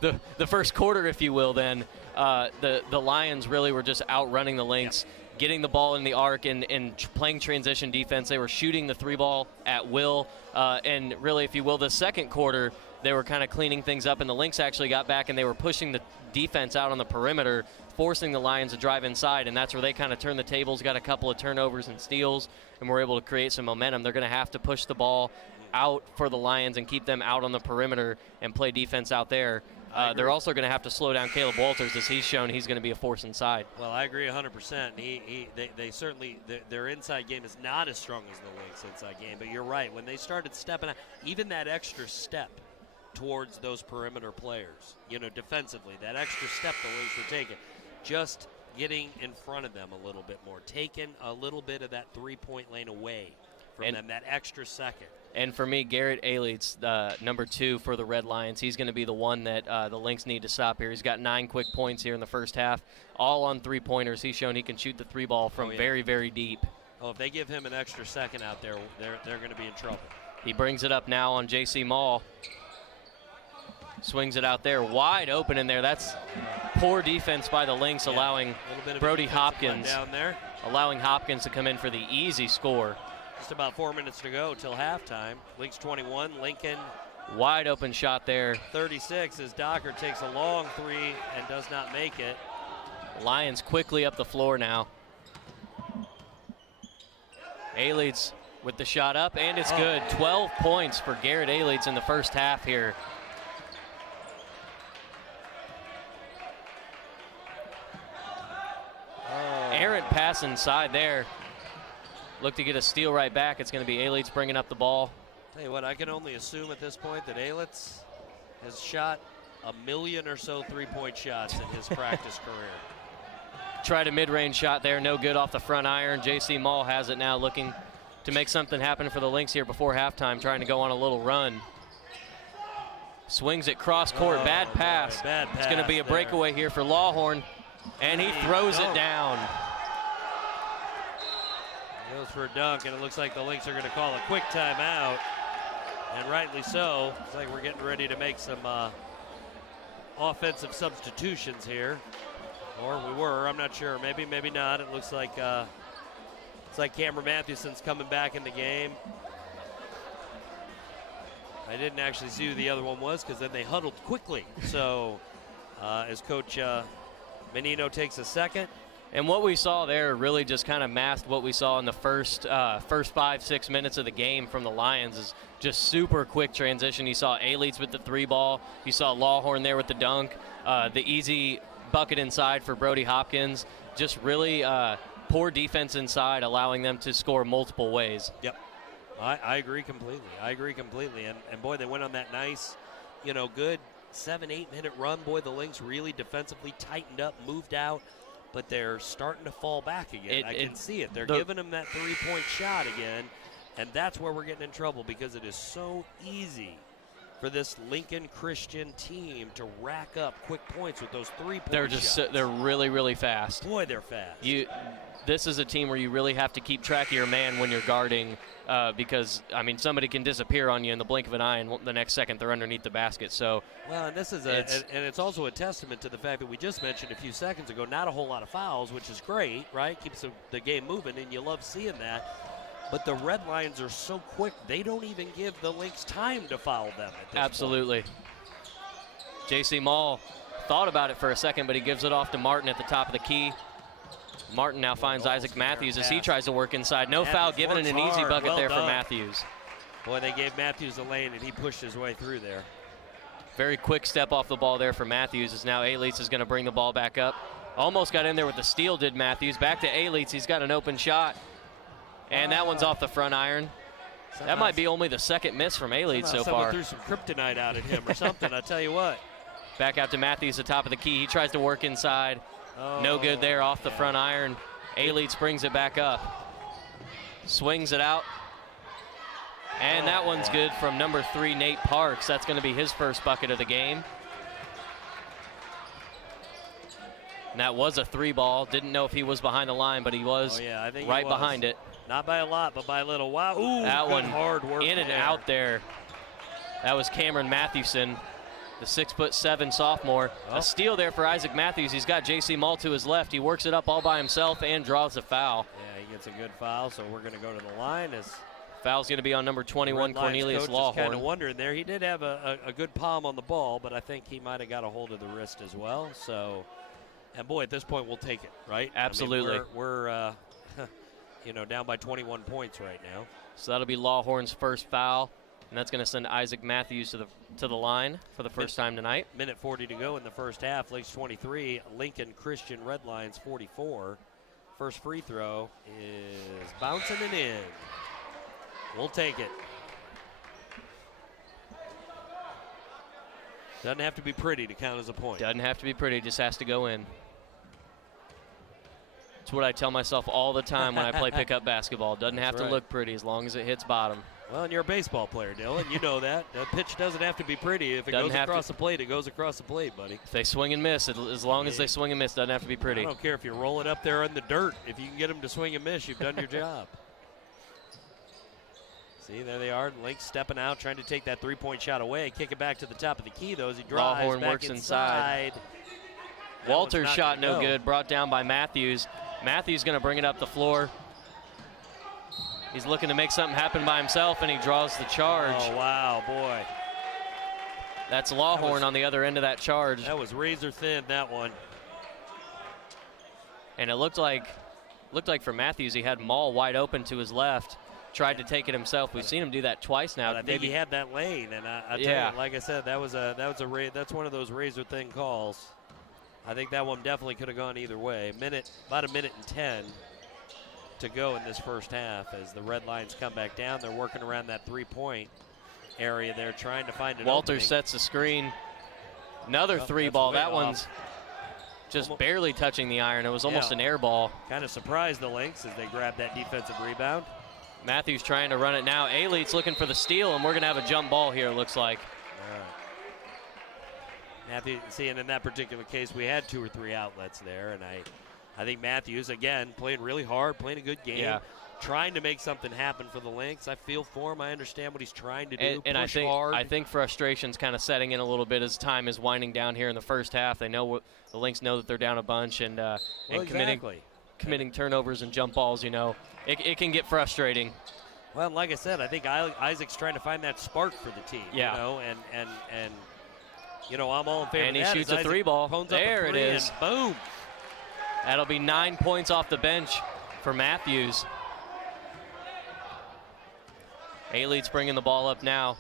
the first quarter, if you will, then the Lions really were just outrunning the Lynx, getting the ball in the arc and playing transition defense. They were shooting the 3-ball at will, and really, if you will, the second quarter they were kind of cleaning things up, and the Lynx actually got back and they were pushing the defense out on the perimeter, forcing the Lions to drive inside, and that's where they kind of turned the tables, got a couple of turnovers and steals, and were able to create some momentum. They're going to have to push the ball out for the Lions and keep them out on the perimeter and play defense out there. They're also going to have to slow down Caleb Walters, as he's shown he's going to be a force inside. Well, I agree 100%. They certainly, their inside game is not as strong as the Lynx inside game, but you're right. When they started stepping out, even that extra step towards those perimeter players, defensively, that extra step the Lynx were taking, just getting in front of them a little bit more, taking a little bit of that three-point lane away from them, that extra second. And for me, Garrett Ailey's number 2 for the Red Lions. He's going to be the one that the Lynx need to stop here. He's got 9 quick points here in the first half, all on 3-pointers. He's shown he can shoot the 3-ball from very, very deep. Oh, if they give him an extra second out there, they're going to be in trouble. He brings it up now on J.C. Mall. Swings it out there, wide open in there. That's poor defense by the Lynx, allowing Brody Hopkins to come in for the easy score. Just about 4 minutes to go till halftime. Lynx 21, Lincoln. Wide open shot there. 36 as Docker takes a long 3 and does not make it. Lions quickly up the floor now. Aileyts with the shot up, and it's good. 12 points for Garrett Aileyts in the first half here. Errant pass inside there. Look to get a steal right back. It's going to be Aileyts bringing up the ball. Tell you what, I can only assume at this point that Alitz has shot a million or so three-point shots in his practice career. Tried a mid-range shot there, no good off the front iron. J.C. Mall has it now, looking to make something happen for the Lynx here before halftime, trying to go on a little run. Swings it cross court, bad pass. Boy, bad pass. It's going to be a breakaway here for Lawhorn, and he throws it down. Goes for a dunk, and it looks like the Lynx are going to call a quick timeout, and rightly so. It's like we're getting ready to make some offensive substitutions here, or we were. I'm not sure. Maybe, maybe not. It looks like Cameron Mathewson's coming back in the game. I didn't actually see who the other one was because then they huddled quickly. So as Coach Menino takes a second. And what we saw there really just kind of masked what we saw in the first 5-6 minutes of the game from the Lions. Is just super quick transition. You saw Alitz with the 3-ball. You saw Lawhorn there with the dunk. The easy bucket inside for Brody Hopkins. Just really poor defense inside, allowing them to score multiple ways. Yep. I agree completely. I agree completely. And boy, they went on that nice, good 7-8 minute run. Boy, the Lynx really defensively tightened up, moved out. But they're starting to fall back again. I can see it. They're giving them that three-point shot again, and that's where we're getting in trouble because it is so easy for this Lincoln Christian team to rack up quick points with those three-point shots. They're really, really fast. Boy, they're fast. This is a team where you really have to keep track of your man when you're guarding because, I mean, somebody can disappear on you in the blink of an eye, and the next second they're underneath the basket. So, well, and this is and it's also a testament to the fact that we just mentioned a few seconds ago, not a whole lot of fouls, which is great, right? Keeps the game moving, and you love seeing that. But the Red Lions are so quick, they don't even give the Lynx time to foul them at this Absolutely. point. J.C. Mall thought about it for a second, but he gives it off to Martin at the top of the key. Martin now finds Isaac Matthews as he tries to work inside. No foul given, and an easy bucket there for Matthews. Boy, they gave Matthews a lane, and he pushed his way through there. Very quick step off the ball there for Matthews, as now Alitz is going to bring the ball back up. Almost got in there with the steal, did Matthews. Back to Alitz. He's got an open shot, and that one's off the front iron. That might be only the second miss from Alitz so far. Someone threw some kryptonite out at him or something, I tell you what. Back out to Matthews at the top of the key. He tries to work inside. No good there off the front iron. Alitz brings it back up. Swings it out. And that one's good from number 3, Nate Parks. That's going to be his first bucket of the game. And that was a 3-ball. Didn't know if he was behind the line, but he was I think right behind it. Not by a lot, but by a little. Wow. Ooh, that one hard work in and out there. That was Cameron Mathewson, the 6'7" sophomore. A steal there for Isaac Matthews. He's got J.C. Mall to his left. He works it up all by himself and draws a foul. Yeah, he gets a good foul, so we're going to go to the line. Foul's going to be on number 21, Cornelius Lawhorn. Kind of wondering there. He did have a good palm on the ball, but I think he might have got a hold of the wrist as well. So, and boy, at this point, we'll take it, right? Absolutely. I mean, we're down by 21 points right now. So that'll be Lawhorn's first foul. And that's going to send Isaac Matthews to the line for the first time tonight. Minute 40 to go in the first half. Lynx 23, Lincoln Christian Red Lions 44. First free throw is bouncing and in. We'll take it. Doesn't have to be pretty to count as a point. Doesn't have to be pretty, just has to go in. It's what I tell myself all the time when I play pickup basketball. Doesn't have to look pretty as long as it hits bottom. Well, and you're a baseball player, Dylan. You know that. The pitch doesn't have to be pretty. If it goes across the plate, it goes across the plate, buddy. If they swing and miss, as long as they swing and miss, doesn't have to be pretty. I don't care if you roll it up there in the dirt. If you can get them to swing and miss, you've done your job. See, there they are. Lynx stepping out, trying to take that three-point shot away. Kick it back to the top of the key, though, as he drives Lawhorn back works inside. Walter's shot no good, brought down by Matthews. Matthews going to bring it up the floor. He's looking to make something happen by himself, and he draws the charge. Oh, wow, boy. That's Lawhorn on the other end of that charge. That was razor thin, that one. And it looked like for Matthews, he had Mall wide open to his left. Tried to take it himself. We've seen him do that twice now. But I think he had that lane, and I tell you, like I said, that's one of those razor thin calls. I think that one definitely could have gone either way. About a minute and 10. to go in this first half as the Red Lions come back down. They're working around that three-point area. They're trying to find an Walters opening. sets the screen. Another three ball. That one's just barely touching the iron. It was almost an air ball. Kind of surprised the Lynx as they grabbed that defensive rebound. Matthews trying to run it now. Ailey's looking for the steal, and we're going to have a jump ball here, it looks like. All right. Matthews, see, and in that particular case, we had 2 or 3 outlets there, and I think Matthews, again, playing really hard, playing a good game, trying to make something happen for the Lynx. I feel for him. I understand what he's trying to do. And I think frustration's kind of setting in a little bit as time is winding down here in the first half. They know the Lynx know that they're down a bunch, and committing turnovers and jump balls. You know, it can get frustrating. Well, like I said, I think Isaac's trying to find that spark for the team. Yeah. You know, and you know, I'm all in favor of that. And he shoots a three ball. There it is. Boom. That'll be 9 points off the bench for Matthews. A-Lead's bringing the ball up now.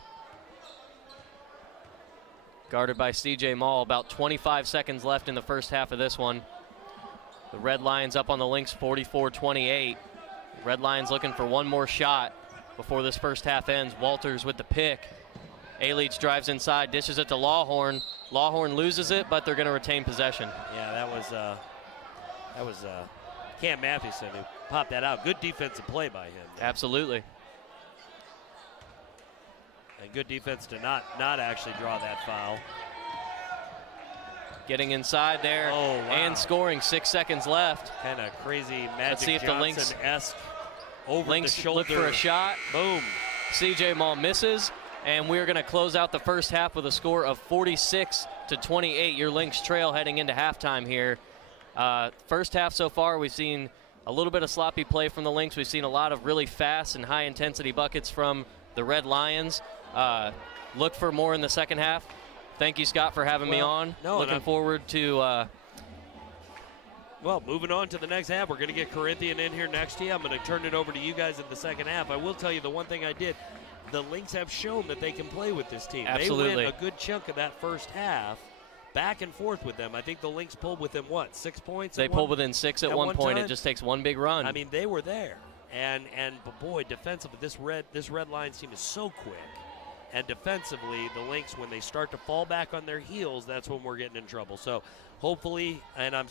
Guarded by C.J. Mall. About 25 seconds left in the first half of this one. The Red Lions up on the Lynx 44-28. Red Lions looking for one more shot before this first half ends. Walters with the pick. A-Leach drives inside, dishes it to Lawhorn. Lawhorn loses it, but they're going to retain possession. Yeah, that was Cam Mathewson who popped that out. Good defensive play by him. Absolutely. And good defense to not actually draw that foul. Getting inside there and scoring. 6 seconds left. Kind of crazy Magic Let's see if the Lynx over Lynx the shoulder. Look for a shot. Boom. C.J. Mall misses, and we're going to close out the first half with a score of 46-28. Your Lynx trail heading into halftime here. First half so far, we've seen a little bit of sloppy play from the Lynx. We've seen a lot of really fast and high-intensity buckets from the Red Lions. Look for more in the second half. Thank you, Scott, for having me on. Looking forward to well, moving on to the next half. We're going to get Corinthian in here next to you. I'm going to turn it over to you guys in the second half. I will tell you the one thing I did. The Lynx have shown that they can play with this team. Absolutely. They went a good chunk of that first half back and forth with them. I think the Lynx pulled within, 6 points? They pulled within 6 at one point. Time? It just takes one big run. I mean, they were there. But boy, defensively, this Red Lions team is so quick. And defensively, the Lynx, when they start to fall back on their heels, that's when we're getting in trouble. So hopefully, and I'm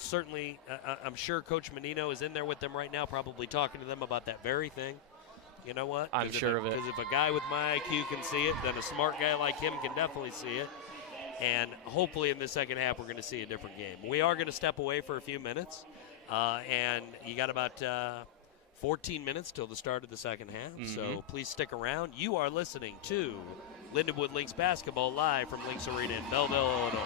sure Coach Menino is in there with them right now, probably talking to them about that very thing. You know what? I'm sure of it. Because if a guy with my IQ can see it, then a smart guy like him can definitely see it. And hopefully in the second half, we're going to see a different game. We are going to step away for a few minutes. And you got about 14 minutes till the start of the second half. So please stick around. You are listening to Lindenwood Lynx basketball live from Lynx Arena in Belleville, Illinois.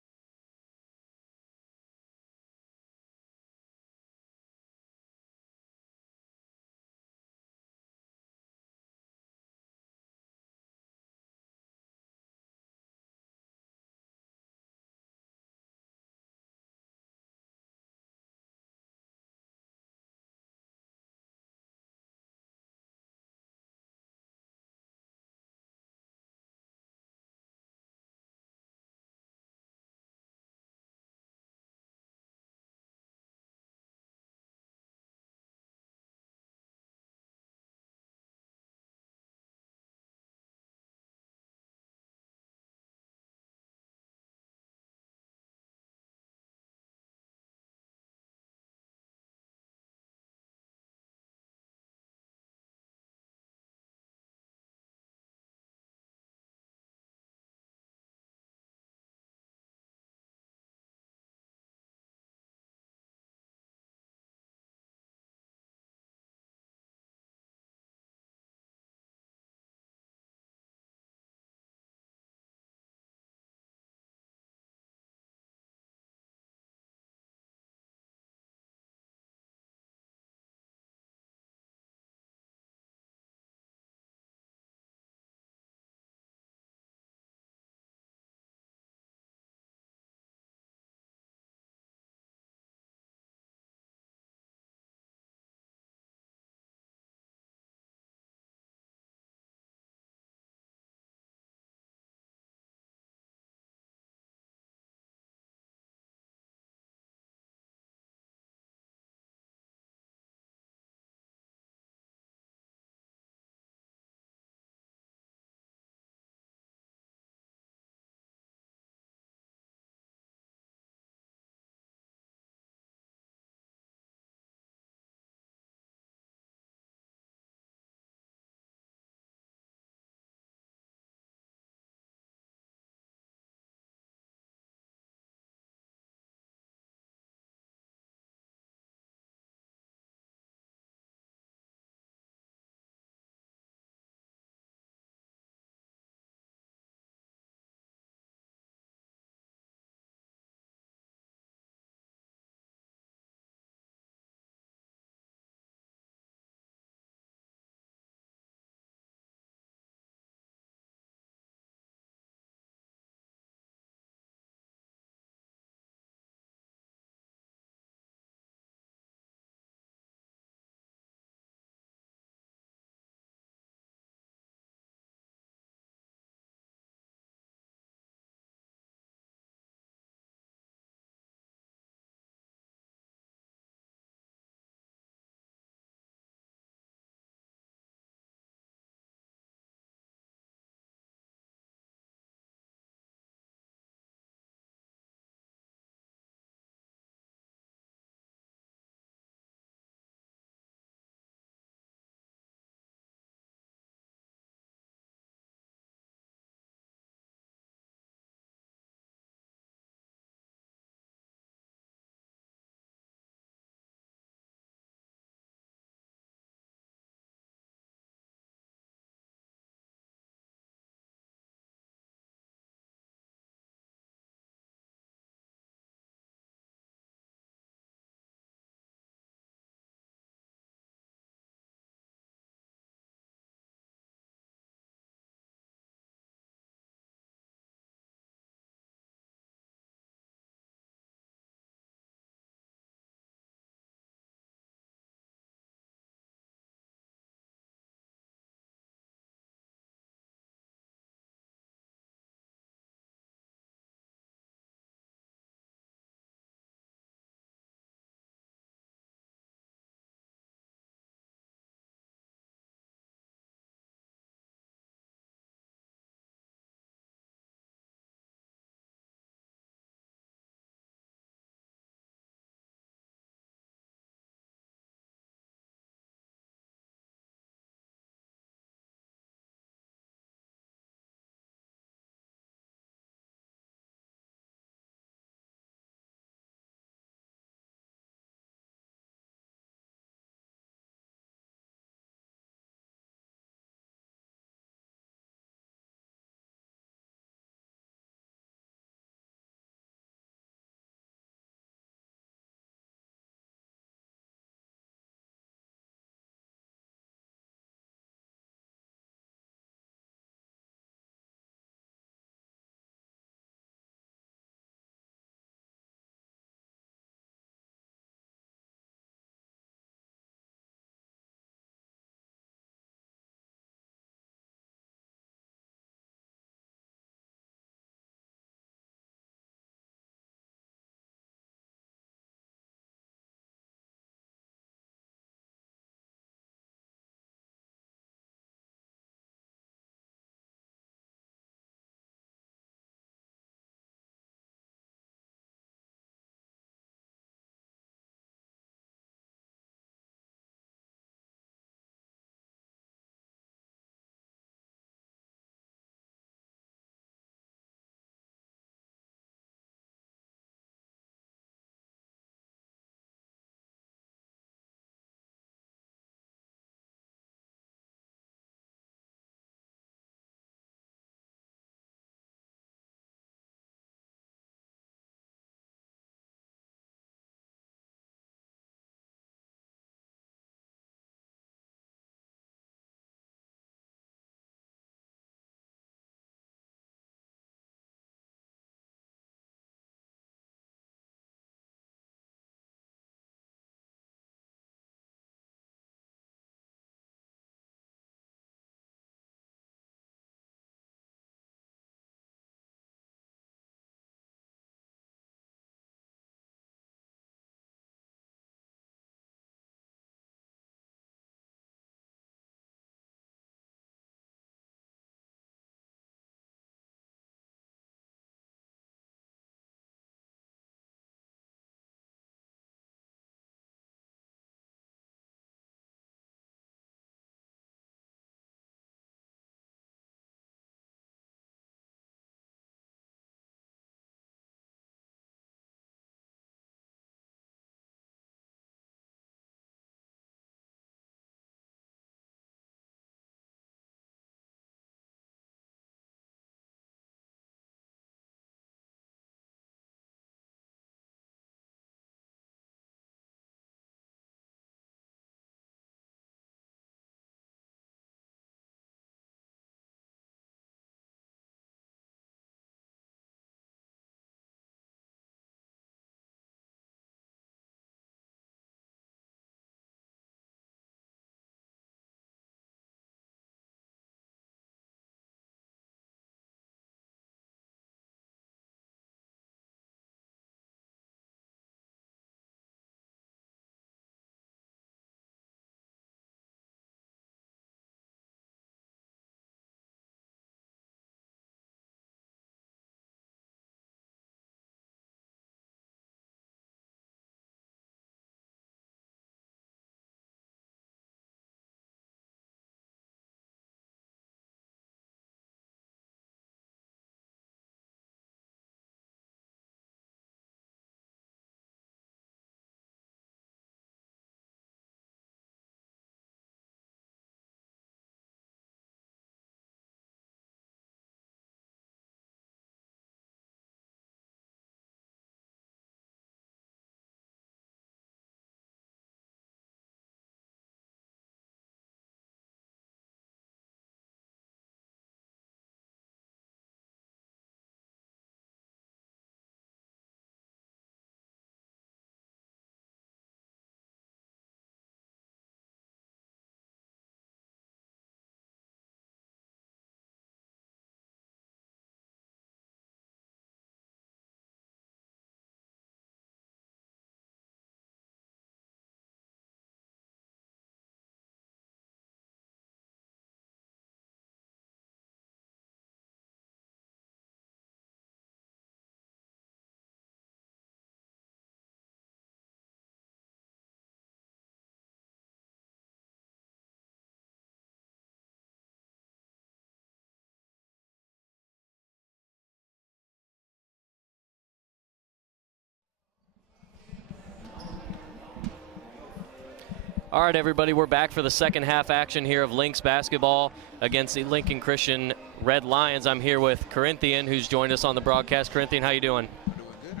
All right, everybody, we're back for the second half action here of Lynx basketball against the Lincoln Christian Red Lions. I'm here with Corinthian, who's joined us on the broadcast. Corinthian, how you doing? I'm doing good.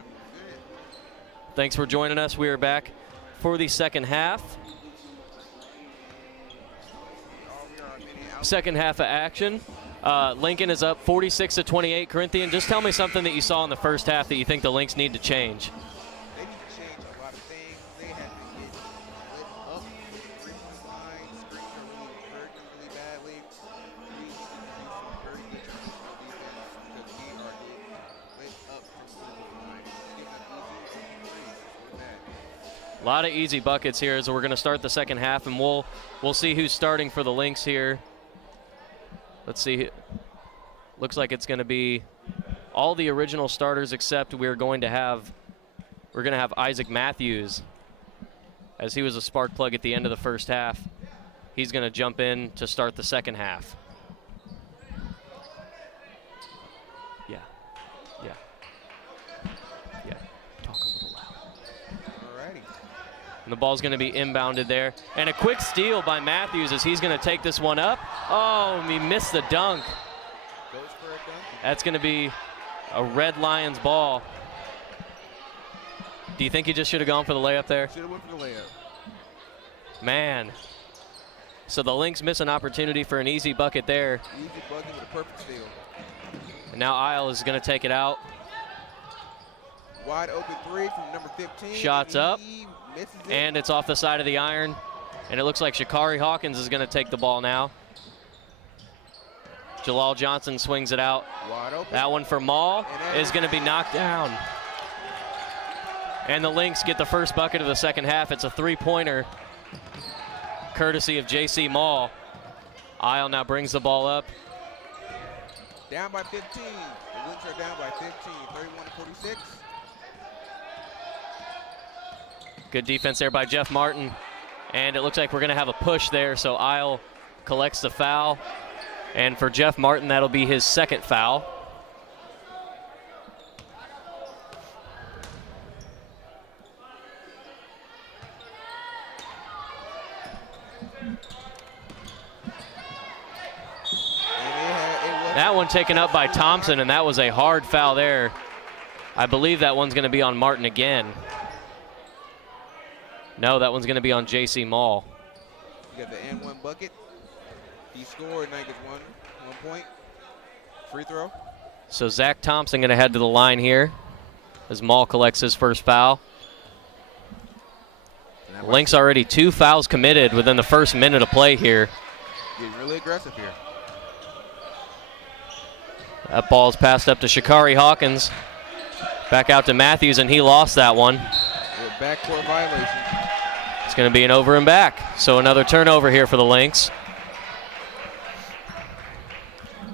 Thanks for joining us. We are back for the second half. Second half of action. Lincoln is up 46-28. Corinthian, just tell me something that you saw in the first half that you think the Lynx need to change. They need to change a lot of things. They had to get lit up with the three-point line. Screens are really hurting them really badly. We need to do some very good transitional defense because we are getting lit up from the three-point line. It's giving us easy threes. It's really bad. A lot of easy buckets here as we're going to start the second half, and we'll see who's starting for the Lynx here. Let's see. Looks like it's going to be all the original starters except we're going to have Isaac Matthews, as he was a spark plug at the end of the first half. He's going to jump in to start the second half. Yeah. Talk a little loud. Alrighty. And the ball's going to be inbounded there. And a quick steal by Matthews as he's going to take this one up. Oh, he missed the dunk. Goes for a dunk. That's going to be a Red Lions ball. Do you think he just should have gone for the layup there? Should have went for the layup. Man. So the Lynx miss an opportunity for an easy bucket there. Easy bucket with a perfect steal. And now Isle is going to take it out. Wide open three from number 15. Shots up. He misses it. And it's off the side of the iron. And it looks like Shakari Hawkins is going to take the ball now. Jalal Johnson swings it out. Wide open. That one for Maul is going to be knocked down. And the Lynx get the first bucket of the second half. It's a three-pointer, courtesy of J.C. Maul. Isle now brings the ball up. Down by 15. The Lynx are down by 15, 31-46. Good defense there by Jeff Martin. And it looks like we're going to have a push there, so Isle collects the foul. And for Jeff Martin, that'll be his second foul. That one taken up by Thompson, and that was a hard foul there. I believe that one's going to be on Martin again. No, that one's going to be on J.C. Maul. You got the N1 bucket. He scored, now he gets one point. Free throw. So Zach Thompson going to head to the line here as Maul collects his first foul. Lynx already 2 fouls committed within the first minute of play here. Getting really aggressive here. That ball's passed up to Shakari Hawkins. Back out to Matthews, and he lost that one. Backcourt violation. It's going to be an over and back. So another turnover here for the Lynx.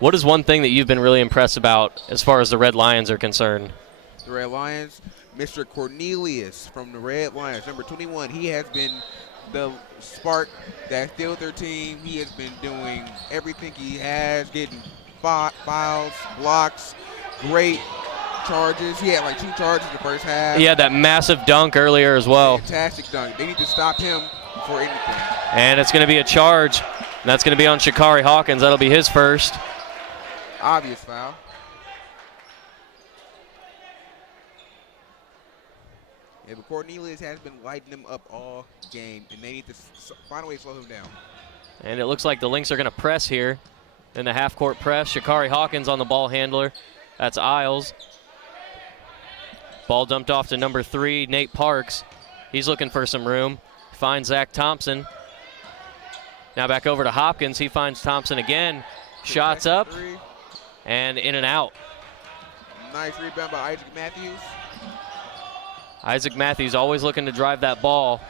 What is one thing that you've been really impressed about as far as the Red Lions are concerned? The Red Lions, Mr. Cornelius from the Red Lions, number 21. He has been the spark that filled their team. He has been doing everything he has, getting fouls, blocks, great charges. He had like 2 charges in the first half. He had that massive dunk earlier as well. Fantastic dunk. They need to stop him for anything. And it's going to be a charge. And that's going to be on Shakari Hawkins. That'll be his first. Obvious foul. Yeah, but Cornelius has been lighting them up all game, and they need to find a way to slow him down. And it looks like the Lynx are going to press here in the half-court press. Shakari Hawkins on the ball handler. That's Isles. Ball dumped off to number 3, Nate Parks. He's looking for some room. Finds Zach Thompson. Now back over to Hopkins. He finds Thompson again. Shots up and in and out. Nice rebound by Isaac Matthews. Isaac Matthews always looking to drive that ball.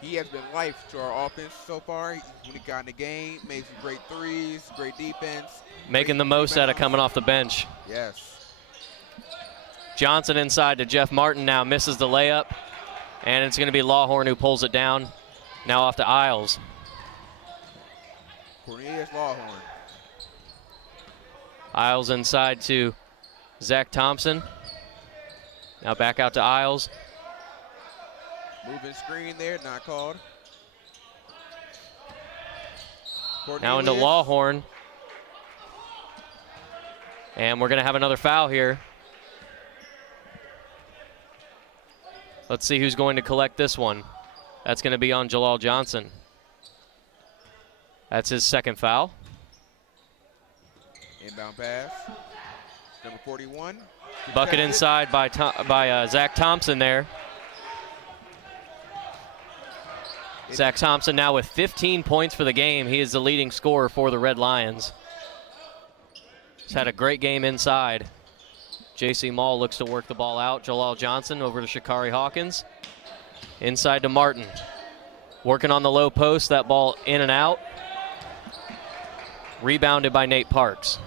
He has been life to our offense so far. When he got in the game, made some great threes, great defense. Making the most out of coming off the bench. Yes. Johnson inside to Jeff Martin now, misses the layup. And it's going to be Lawhorn who pulls it down. Now off to Isles. Cornelius Lawhorn. Isles inside to Zach Thompson. Now back out to Isles. Moving screen there, not called. Now into Lawhorn. And we're going to have another foul here. Let's see who's going to collect this one. That's going to be on Jalal Johnson. That's his second foul. Inbound pass. Number 41. Bucket inside by Zach Thompson there. Zach Thompson now with 15 points for the game. He is the leading scorer for the Red Lions. He's had a great game inside. J.C. Mall looks to work the ball out. Jalal Johnson over to Shakari Hawkins. Inside to Martin. Working on the low post. That ball in and out. Rebounded by Nate Parks.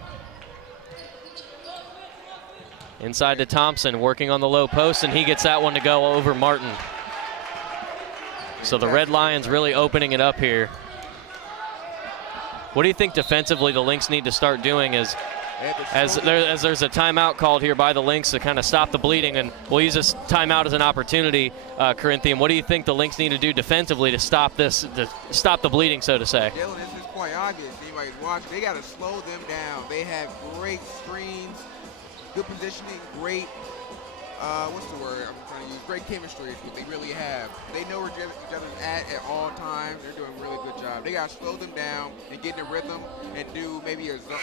Inside to Thompson, working on the low post, and he gets that one to go over Martin. So the Red Lions really opening it up here. What do you think defensively the Lynx need to start doing as there's a timeout called here by the Lynx to kind of stop the bleeding, and we'll use this timeout as an opportunity, Corinthian. What do you think the Lynx need to do defensively to stop this, to stop the bleeding, so to say? Dylan, this is quite obvious. Anybody watch, they got to slow them down. They have great screens, good positioning, great, what's the word I'm trying to use? Great chemistry is what they really have. They know where each other's at all times. They're doing a really good job. They got to slow them down and get in a rhythm and do maybe a 3-2 zone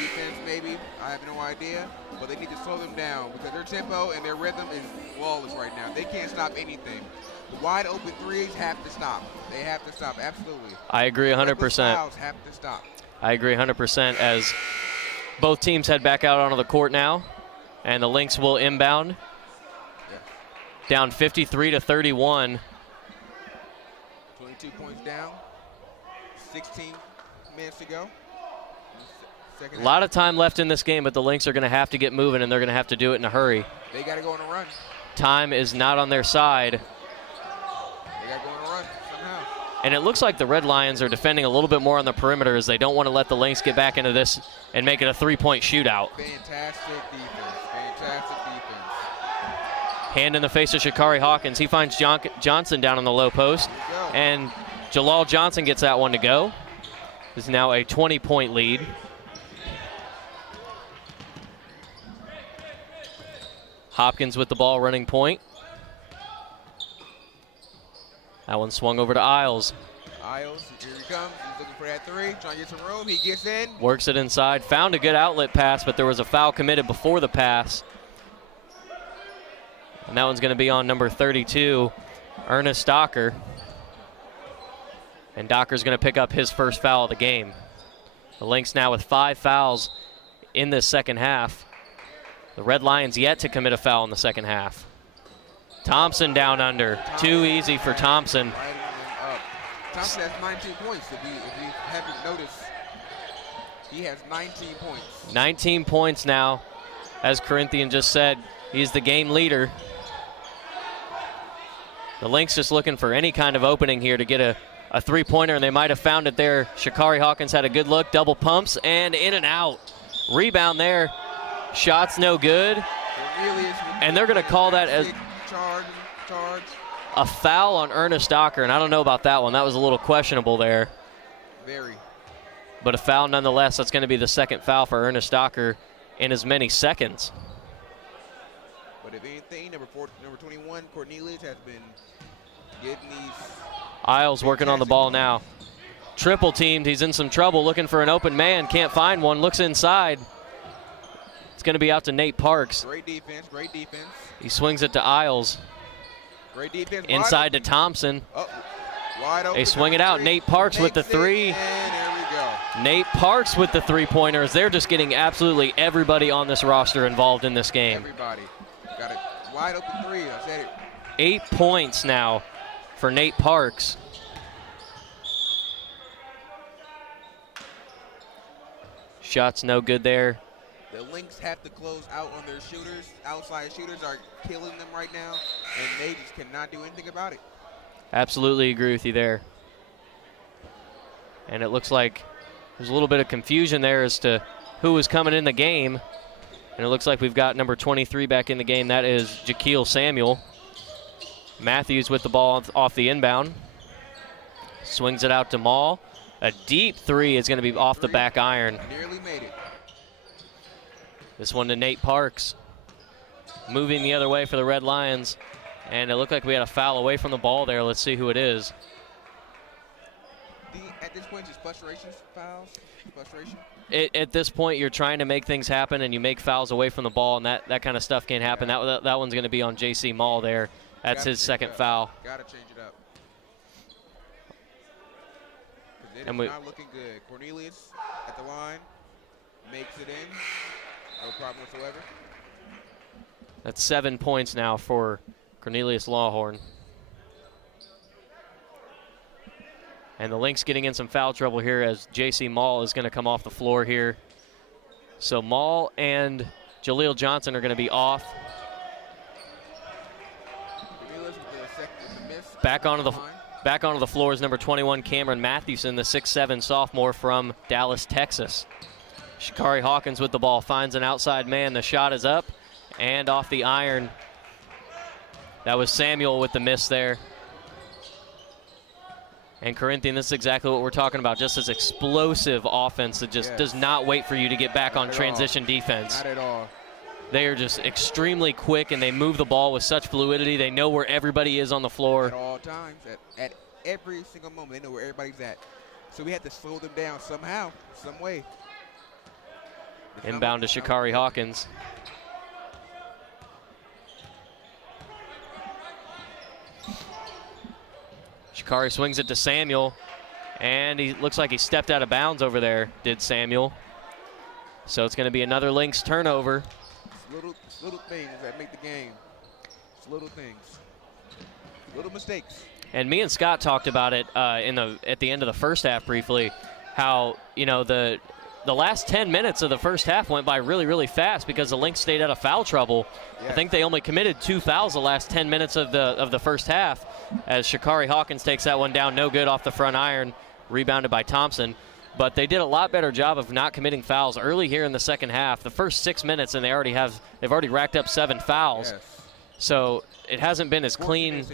defense, maybe. I have no idea. But they need to slow them down because their tempo and their rhythm is flawless right now. They can't stop anything. The wide open threes have to stop. They have to stop, absolutely. I agree 100%. Fouls have to stop. I agree 100% as both teams head back out onto the court now. And the Lynx will inbound. Yeah. Down 53-31. 22 points down. 16 minutes to go. A lot of time left in this game, but the Lynx are going to have to get moving, and they're going to have to do it in a hurry. They got to go on a run. Time is not on their side. They got to go on a run somehow. And it looks like the Red Lions are defending a little bit more on the perimeter as they don't want to let the Lynx get back into this and make it a three-point shootout. Fantastic defense. Fantastic defense. Hand in the face of Shakari Hawkins. He finds Johnson down on the low post. And Jalal Johnson gets that one to go. It's now a 20-point lead. Hopkins with the ball running point. That one swung over to Isles. Isles, here he comes. He's looking for that three, trying to get some room. He gets in. Works it inside. Found a good outlet pass, but there was a foul committed before the pass. And that one's going to be on number 32, Ernest Docker. And Docker's going to pick up his first foul of the game. The Lynx now with 5 fouls in this second half. The Red Lions yet to commit a foul in the second half. Thompson down under. Too easy for Thompson. Thompson has 19 points. If you haven't noticed, he has 19 points. 19 points now. As Corinthian just said, he's the game leader. The Lynx just looking for any kind of opening here to get a three-pointer, and they might have found it there. Shakari Hawkins had a good look, double pumps, and in and out. Rebound there. Shots no good. And they're going to call that as a foul on Ernest Docker, and I don't know about that one. That was a little questionable there. Very. But a foul nonetheless. That's going to be the second foul for Ernest Docker in as many seconds. But if anything, number 21, Cornelius, has been getting these. Isles working on the ball now. Triple teamed. He's in some trouble looking for an open man. Can't find one. Looks inside. It's going to be out to Nate Parks. Great defense. Great defense. He swings it to Isles. Great defense. Inside to Thompson. Wide open. They swing it out. Nate Parks with the three. And there we go. Nate Parks with the three-pointers. They're just getting absolutely everybody on this roster involved in this game. Everybody. Got a wide open three. I said it. 8 points now for Nate Parks. Shots no good there. The Lynx have to close out on their shooters. Outside shooters are killing them right now, and they just cannot do anything about it. Absolutely agree with you there. And it looks like there's a little bit of confusion there as to who was coming in the game. And it looks like we've got number 23 back in the game. That is Jaquil Samuel. Matthews with the ball off the inbound. Swings it out to Maul. A deep three is going to be off the back iron. Nearly made it. This one to Nate Parks. Moving the other way for the Red Lions. And it looked like we had a foul away from the ball there. Let's see who it is. At this point, just frustration fouls? Frustration? At this point, you're trying to make things happen, and you make fouls away from the ball, and that kind of stuff can't happen. That one's going to be on J.C. Maul there. That's his second foul. Got to change it up. It And is not looking good. Cornelius at the line makes it in. No problem whatsoever. That's 7 points now for Cornelius Lawhorn. And the Lynx getting in some foul trouble here as J.C. Maul is going to come off the floor here. So Maul and Jaleel Johnson are going to be off. Back onto the floor is number 21, Cameron Mathewson, the 6'7" sophomore from Dallas, Texas. Shikari Hawkins with the ball, finds an outside man. The shot is up and off the iron. That was Samuel with the miss there. And Corinthian, this is exactly what we're talking about, just this explosive offense that just does not wait for you to get back on transition defense. Not at all. They are just extremely quick, and they move the ball with such fluidity. They know where everybody is on the floor. At all times, at every single moment, they know where everybody's at. So we had to slow them down somehow, some way. Inbound to Shikari Hawkins. Shikari swings it to Samuel, and he looks like he stepped out of bounds over there, did Samuel. So it's going to be another Lynx turnover. It's little things that make the game. It's little things. Little mistakes. And me and Scott talked about it at the end of the first half briefly, how, you know, the last 10 minutes of the first half went by really, really fast because the Lynx stayed out of foul trouble. Yes. I think they only committed 2 fouls the last 10 minutes of the first half, as Shikari Hawkins takes that one down, no good off the front iron, rebounded by Thompson. But they did a lot better job of not committing fouls early here in the second half. The first 6 minutes, and they've already racked up 7 fouls. Yes. So it hasn't been as clean.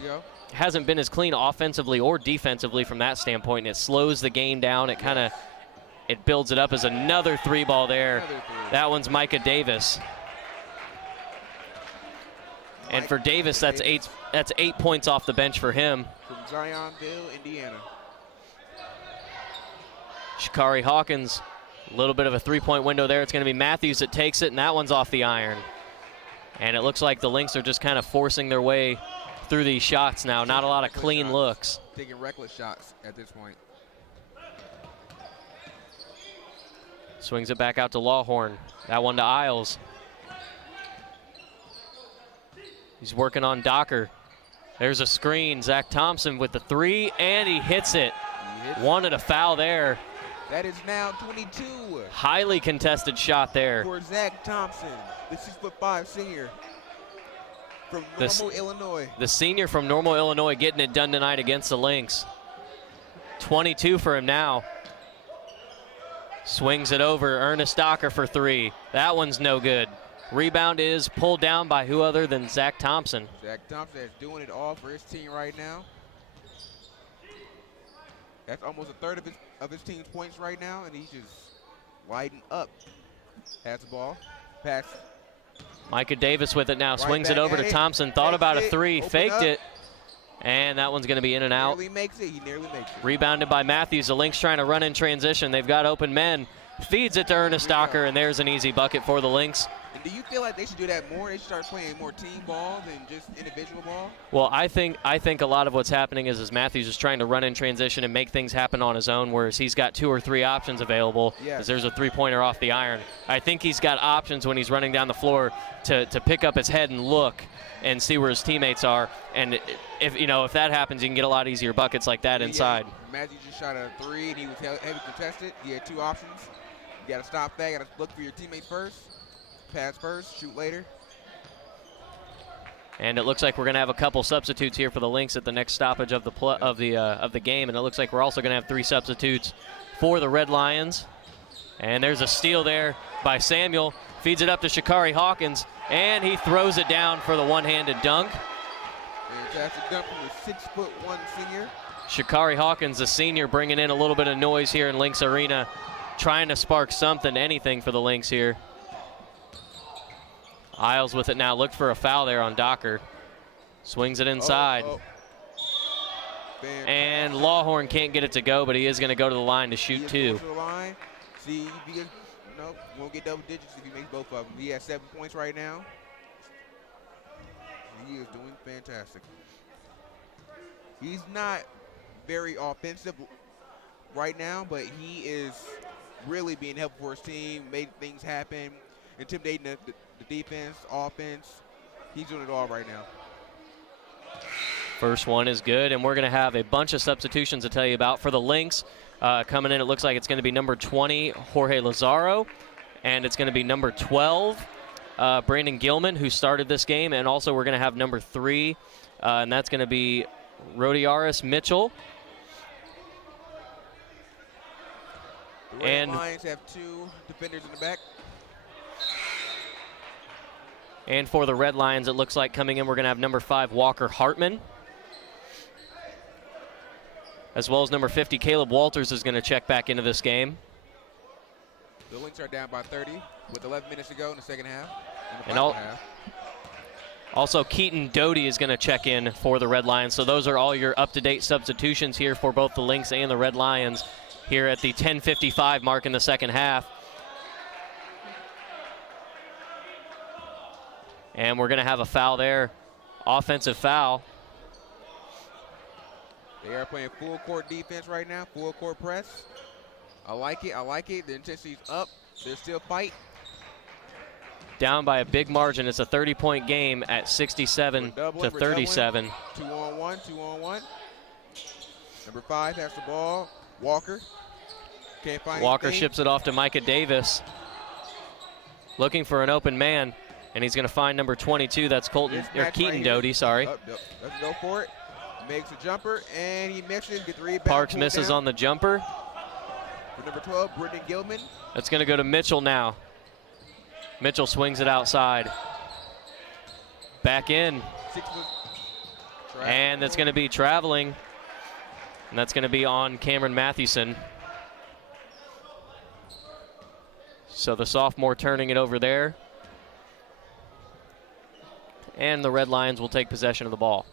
Hasn't been as clean offensively or defensively from that standpoint. And it slows the game down. It builds it up as another 3 ball there. That one's Micah Davis. And for Davis, that's 8 points off the bench for him. From Zionville, Indiana. Shikari Hawkins, a little bit of a 3-point window there. It's going to be Matthews that takes it, and that one's off the iron. And it looks like the Lynx are just kind of forcing their way through these shots now. Not a lot of clean looks. Taking reckless shots at this point. Swings it back out to Lawhorn. That one to Isles. He's working on Docker. There's a screen. Zach Thompson with the 3, and he hits it. Wanted a foul there. That is now 22. Highly contested shot there. For Zach Thompson, the 6'5" senior from Normal, Illinois. The senior from Normal, Illinois, getting it done tonight against the Lynx. 22 for him now. Swings it over, Ernest Docker for 3. That one's no good. Rebound is pulled down by who other than Zach Thompson. Zach Thompson is doing it all for his team right now. That's almost a third of his team's points right now, and he's just lighting up. Has the ball. Pass. Micah Davis with it now. Swings it over to Thompson. Thought about a 3. Faked it. And that one's going to be in and out. He nearly makes it. Rebounded by Matthews. The Lynx trying to run in transition. They've got open men. Feeds it to Ernest Docker, and there's an easy bucket for the Lynx. And do you feel like they should do that more? They should start playing more team ball than just individual ball? Well, I think a lot of what's happening is Matthews is trying to run in transition and make things happen on his own, whereas he's got 2 or 3 options available. Yes. There's a 3-pointer off the iron. I think he's got options when he's running down the floor to pick up his head and look and see where his teammates are. And if that happens, you can get a lot easier buckets like that inside. Matthews just shot a 3, and he was heavy contested. He had 2 options. You got to stop that. You got to look for your teammates first. Pass first, shoot later. And it looks like we're going to have a couple substitutes here for the Lynx at the next stoppage of the game. And it looks like we're also going to have 3 substitutes for the Red Lions. And there's a steal there by Samuel. Feeds it up to Shikari Hawkins, and he throws it down for the one-handed dunk. Fantastic dunk from the 6'1" senior. Shakari Hawkins, a senior, bringing in a little bit of noise here in Lynx Arena, trying to spark something, anything for the Lynx here. Isles with it now. Look for a foul there on Docker. Swings it inside. And Lawhorn can't get it to go, but he is going to go to the line to shoot two. To the line. See, if he won't get double digits if he makes both of them. He has 7 points right now. He is doing fantastic. He's not very offensive right now, but he is really being helpful for his team, made things happen, intimidating the defense, offense. He's doing it all right now. First one is good, and we're going to have a bunch of substitutions to tell you about for the Lynx. Coming in, it looks like it's going to be number 20, Jorge Lazaro, and it's going to be number 12, Brandon Gilman, who started this game, and also we're going to have number 3, and that's going to be Rodiaris Mitchell. The Red Lions have 2 defenders in the back. And for the Red Lions, it looks like coming in, we're going to have number 5, Walker Hartman. As well as number 50, Caleb Walters is going to check back into this game. The Lynx are down by 30 with 11 minutes to go in the second half. Also, Keaton Doty is going to check in for the Red Lions. So those are all your up-to-date substitutions here for both the Lynx and the Red Lions here at the 10:55 mark in the second half. And we're going to have a foul there, offensive foul. They are playing full court defense right now, full court press. I like it, I like it. The intensity's up, there's still fight. Down by a big margin. It's a 30-point game at 67 to 37. 2-on-1, 2-on-1. Number 5 has the ball. Walker can't find Walker anything. ships it off to Micah Davis. Looking for an open man, and he's going to find number 22. That's Keaton Doty, sorry. Let's go for it. Makes a jumper, and he misses. Gets the rebound. Parks misses down. on the jumper. For number 12, Brendan Gilman. That's going to go to Mitchell now. Mitchell swings it outside. Back in. 6 foot. And that's going to be traveling. And that's going to be on Cameron Mathewson. So the sophomore turning it over there. And the Red Lions will take possession of the ball.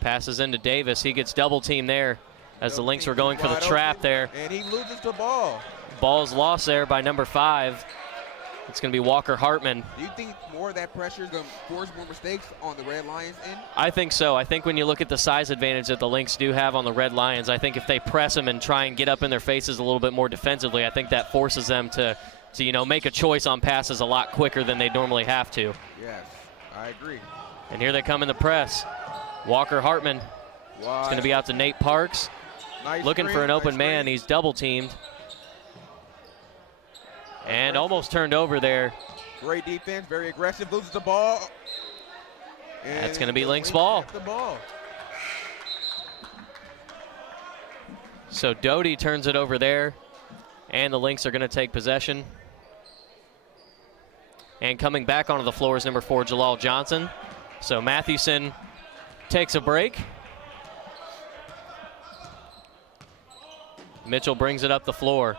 Passes into Davis. He gets double teamed there as the Lynx were going for the trap there. And he loses the ball. Ball's lost there by number 5. It's going to be Walker Hartman. Do you think more of that pressure is going to force more mistakes on the Red Lions end? I think so. I think when you look at the size advantage that the Lynx do have on the Red Lions, I think if they press them and try and get up in their faces a little bit more defensively, I think that forces them to make a choice on passes a lot quicker than they normally have to. Yes, I agree. And here they come in the press. Walker Hartman. It's going to be out to Nate Parks. Nice looking screen, for an open nice man. screen. He's double teamed. And almost turned over there. Great defense, very aggressive, loses the ball. And that's going to be Lynx ball. The ball. So Doty turns it over there, and the Lynx are going to take possession. And coming back onto the floor is number 4, Jalal Johnson. So Mathewson takes a break. Mitchell brings it up the floor.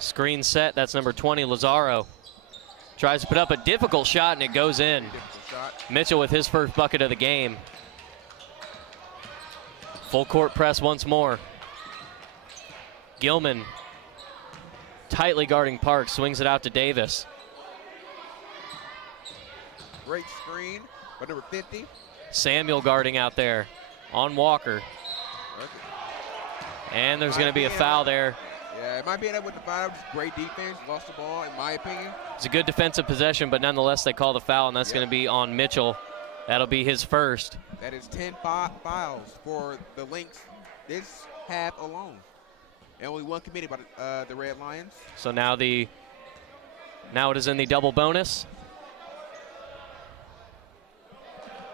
Screen set, that's number 20, Lazaro. Tries to put up a difficult shot, and it goes in. Mitchell with his first bucket of the game. Full court press once more. Gilman, tightly guarding Parks, swings it out to Davis. Great screen by number 50. Samuel guarding out there on Walker. And there's going to be a foul there. Yeah, it might be that with the foul. Great defense, lost the ball, in my opinion. It's a good defensive possession, but nonetheless they call the foul, and that's going to be on Mitchell. That'll be his first. That is 10 fouls for the Lynx this half alone. And only one committed by the Red Lions. So now it is in the double bonus.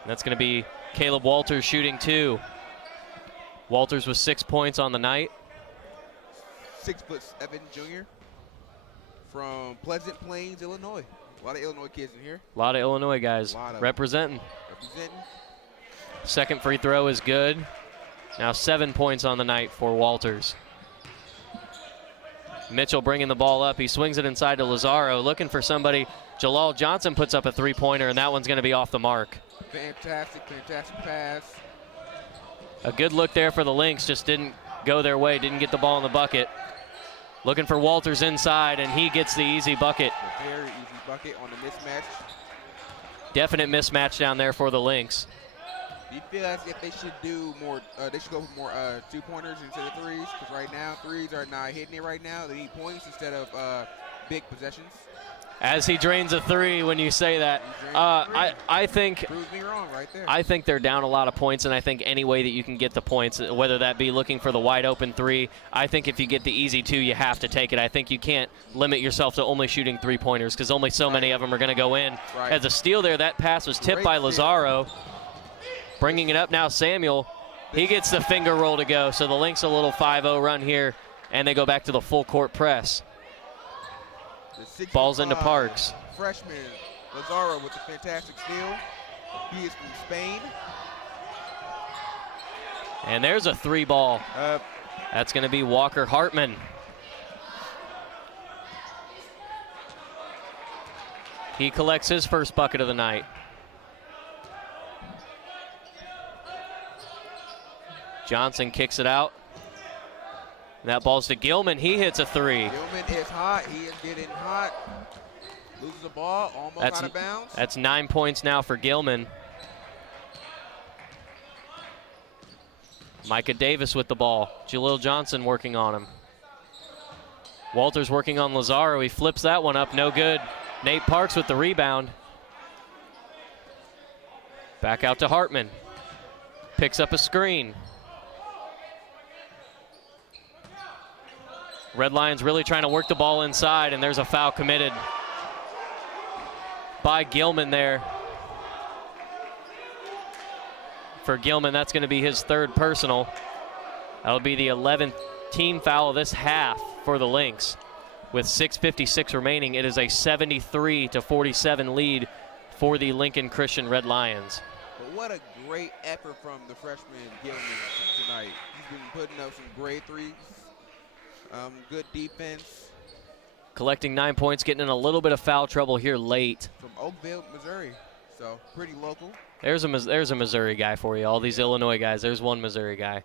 That's going to be Caleb Walters shooting 2. Walters with 6 points on the night. 6'7" junior from Pleasant Plains, Illinois. A lot of Illinois kids in here. A lot of Illinois guys representing. Second free throw is good. Now 7 points on the night for Walters. Mitchell bringing the ball up. He swings it inside to Lazaro, looking for somebody. Jalal Johnson puts up a three-pointer, and that one's going to be off the mark. Fantastic pass. A good look there for the Lynx, just didn't go their way, didn't get the ball in the bucket. Looking for Walters inside, and he gets the easy bucket. A very easy bucket on the mismatch. Definite mismatch down there for the Lynx. Do you feel as if they should do more, they should go for more two-pointers instead of threes? Because right now, threes are not hitting it right now. They need points instead of big possessions. As he drains a three when you say that. I think proves me wrong right there. I think they're down a lot of points, and I think any way that you can get the points, whether that be looking for the wide open three, I think if you get the easy two, you have to take it. I think you can't limit yourself to only shooting three-pointers because only so many of them are going to go in. Right. As a steal there, that pass was tipped by Lazaro. Bringing it up now, Samuel. He gets the finger roll to go, so the Lynx a little 5-0 run here, and they go back to the full court press. Balls into Parks. Freshman Lazaro with a fantastic steal. He is from Spain. And there's a three ball. That's going to be Walker Hartman. He collects his first bucket of the night. Johnson kicks it out. That ball's to Gilman. He hits a three. Gilman is hot. He is getting hot. Loses the ball, almost out of bounds. That's 9 points now for Gilman. Micah Davis with the ball. Jalil Johnson working on him. Walters working on Lazaro. He flips that one up. No good. Nate Parks with the rebound. Back out to Hartman. Picks up a screen. Red Lions really trying to work the ball inside, and there's a foul committed by Gilman there. For Gilman, that's going to be his third personal. That'll be the 11th team foul of this half for the Lynx. With 6:56 remaining, it is a 73-47 lead for the Lincoln Christian Red Lions. But what a great effort from the freshman Gilman tonight. He's been putting up some great threes. Good defense. Collecting 9 points, getting in a little bit of foul trouble here late. From Oakville, Missouri, so pretty local. There's a Missouri guy for you. All these Illinois guys, there's one Missouri guy.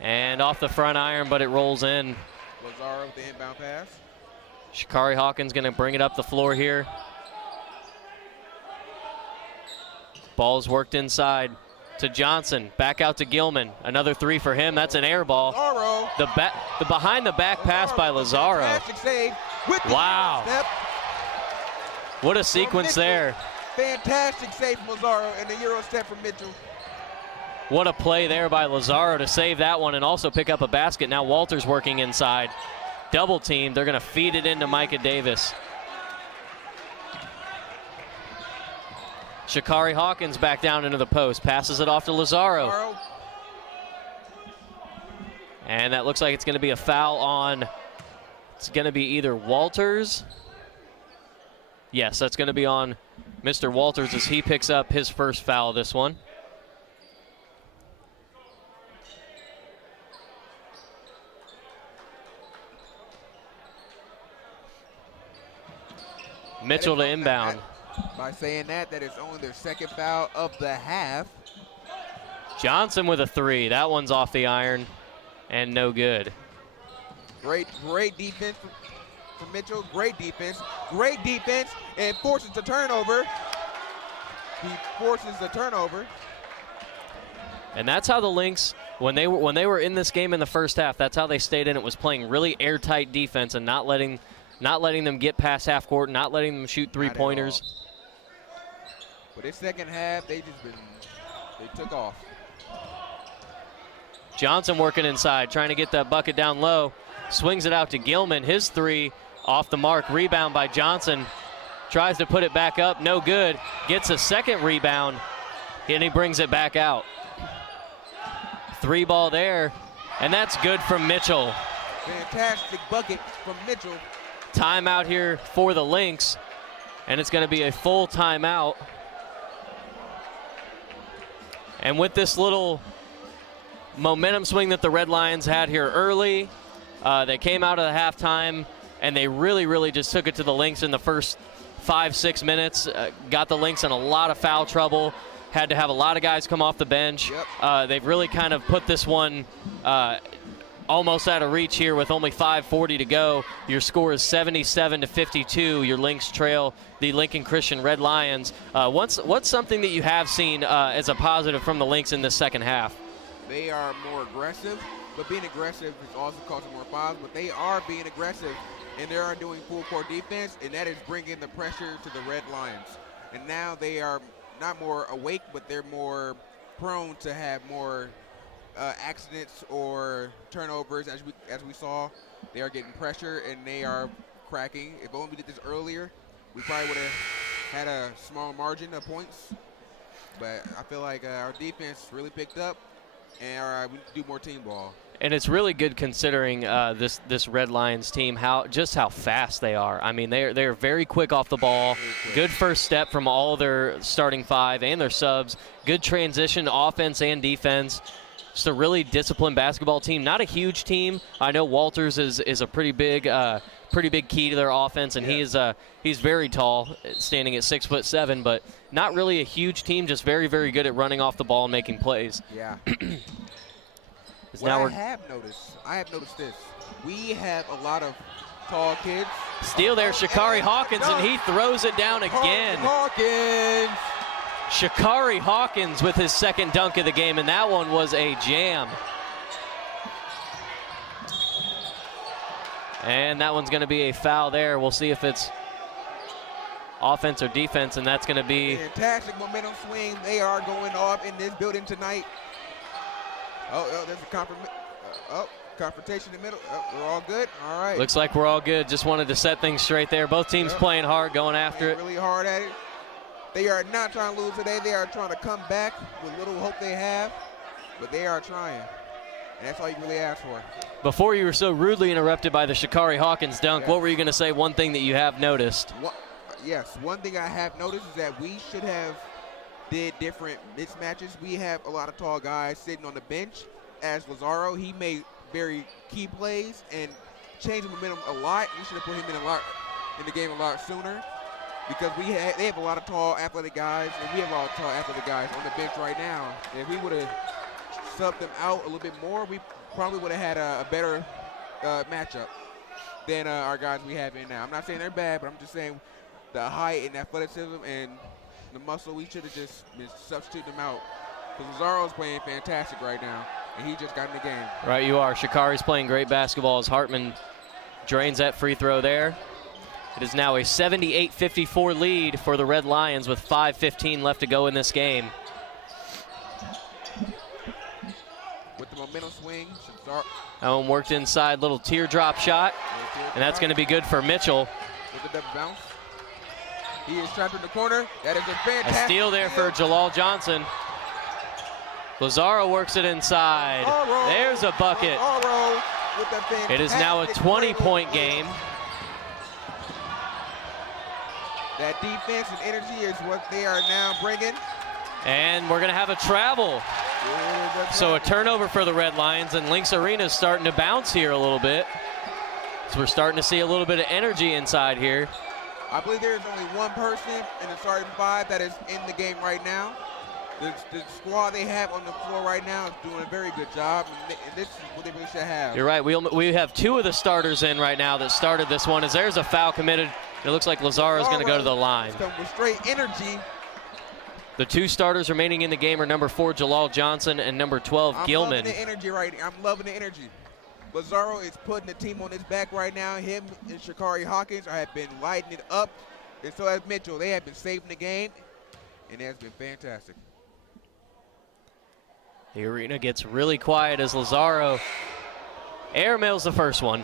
And off the front iron, but it rolls in. Lazaro with the inbound pass. Shakari Hawkins going to bring it up the floor here. Ball's worked inside to Johnson, back out to Gilman. Another three for him. That's an air ball. Lazaro. The behind the back pass by Lazaro. Fantastic save with the wow. step. What a sequence there. Fantastic save from Lazaro and the Euro step from Mitchell. What a play there by Lazaro to save that one and also pick up a basket. Now Walters working inside. Double team. They're going to feed it into Micah Davis. Shakari Hawkins back down into the post. Passes it off to Lazaro. And that looks like it's going to be a foul on, it's going to be either Walters. Yes, that's going to be on Mr. Walters as he picks up his first foul this one. Mitchell to inbound. By saying that is only their second foul of the half. Johnson with a three. That one's off the iron and no good. Great defense from Mitchell. Great defense, and forces the turnover. He forces the turnover. And that's how the Lynx, when they were in this game in the first half, that's how they stayed in it, was playing really airtight defense and not letting them get past half court, not letting them shoot three-pointers. But this second half, they took off. Johnson working inside, trying to get that bucket down low. Swings it out to Gilman. His three off the mark. Rebound by Johnson. Tries to put it back up. No good. Gets a second rebound, and he brings it back out. Three ball there, and that's good from Mitchell. Fantastic bucket from Mitchell. Timeout here for the Lynx. And it's going to be a full timeout. And with this little momentum swing that the Red Lions had here early, they came out of the halftime, and they really just took it to the Lynx in the first 5-6 minutes. Got the Lynx in a lot of foul trouble. Had to have a lot of guys come off the bench. Yep. They've really kind of put this one almost out of reach here with only 5:40 to go. Your score is 77-52. Your Lynx trail the Lincoln Christian Red Lions. What's something that you have seen as a positive from the Lynx in this second half? They are more aggressive, but being aggressive is also causing more fouls. But they are being aggressive, and they are doing full court defense, and that is bringing the pressure to the Red Lions. And now they are not more awake, but they're more prone to have more accidents or turnovers. As we saw, they are getting pressure and they are cracking. If only we did this earlier, we probably would have had a small margin of points. But I feel like our defense really picked up, and we need to do more team ball. And it's really good considering this Red Lions team, how fast they are. I mean, they're very quick off the ball. Good first step from all their starting five and their subs. Good transition, offense and defense. Just a really disciplined basketball team. Not a huge team. I know Walters is a pretty big key to their offense, and he's very tall, standing at 6'7", but not really a huge team. Just very good at running off the ball and making plays. Yeah. I have noticed this. We have a lot of tall kids. Steal there, Sha'Carri Hawkins, and he throws it down again. Hawkins! Sha'Carri Hawkins with his second dunk of the game, and that one was a jam. And that one's going to be a foul there. We'll see if it's offense or defense, and that's going to be... Fantastic momentum swing. They are going off in this building tonight. Oh, there's a confrontation in the middle. Oh, we're all good? All right. Looks like we're all good. Just wanted to set things straight there. Both teams playing hard, going after it. Really hard at it. They are not trying to lose today. They are trying to come back with little hope they have, but they are trying. And that's all you really ask for. Before you were so rudely interrupted by the Sha'Carri Hawkins dunk, what were you going to say? One thing that you have noticed? Yes, one thing I have noticed is that we should have did different mismatches. We have a lot of tall guys sitting on the bench. As Lazaro, he made very key plays and changed the momentum a lot. We should have put him in the game a lot sooner, because they have a lot of tall athletic guys, and we have a lot of tall athletic guys on the bench right now. If we would have subbed them out a little bit more, we probably would have had a better matchup than our guys we have in now. I'm not saying they're bad, but I'm just saying the height and athleticism and the muscle, we should have just been substituting them out. Because Lazaro's playing fantastic right now, and he just got in the game. Right, you are. Sha'Carri's playing great basketball as Hartman drains that free throw there. It is now a 78-54 lead for the Red Lions with 5:15 left to go in this game. With the momentum swing, that one worked inside, little teardrop shot, and that's going to be good for Mitchell. With the double bounce. He is trapped in the corner. That is a fantastic A steal there for Jalal Johnson. Lazaro works it inside. There's a bucket. It is now a 20-point game. That defense and energy is what they are now bringing. And we're going to have a travel. So a turnover for the Red Lions, and Lynx Arena is starting to bounce here a little bit. So we're starting to see a little bit of energy inside here. I believe there is only one person in the starting five that is in the game right now. The squad they have on the floor right now is doing a very good job, and this is what they really should have. You're right. We have two of the starters in right now that started this one. As there's a foul committed, it looks like Lazaro is going to go to the line. With straight energy. The two starters remaining in the game are number 4, Jalal Johnson, and number 12, Gilman. I'm loving the energy I'm loving the energy. Lazaro is putting the team on his back right now. Him and Sha'Carri Hawkins have been lighting it up, and so has Mitchell. They have been saving the game, and it has been fantastic. The arena gets really quiet as Lazaro airmails the first one.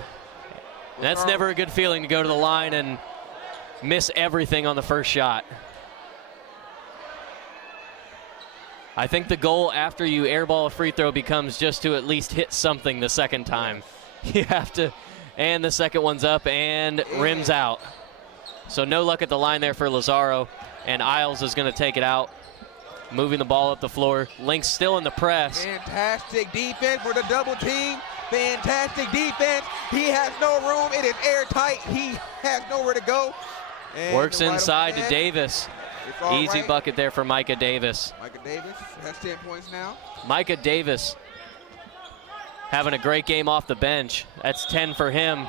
And that's never a good feeling to go to the line and miss everything on the first shot. I think the goal after you airball a free throw becomes just to at least hit something the second time. You have to, and the second one's up and rims out. So no luck at the line there for Lazaro, and Isles is going to take it out, moving the ball up the floor. Lynx still in the press. Fantastic defense for the double team. Fantastic defense. He has no room. It is airtight. He has nowhere to go. And Works inside to Davis. Easy right. bucket there for Micah Davis. Micah Davis has 10 points now. Micah Davis having a great game off the bench. That's 10 for him.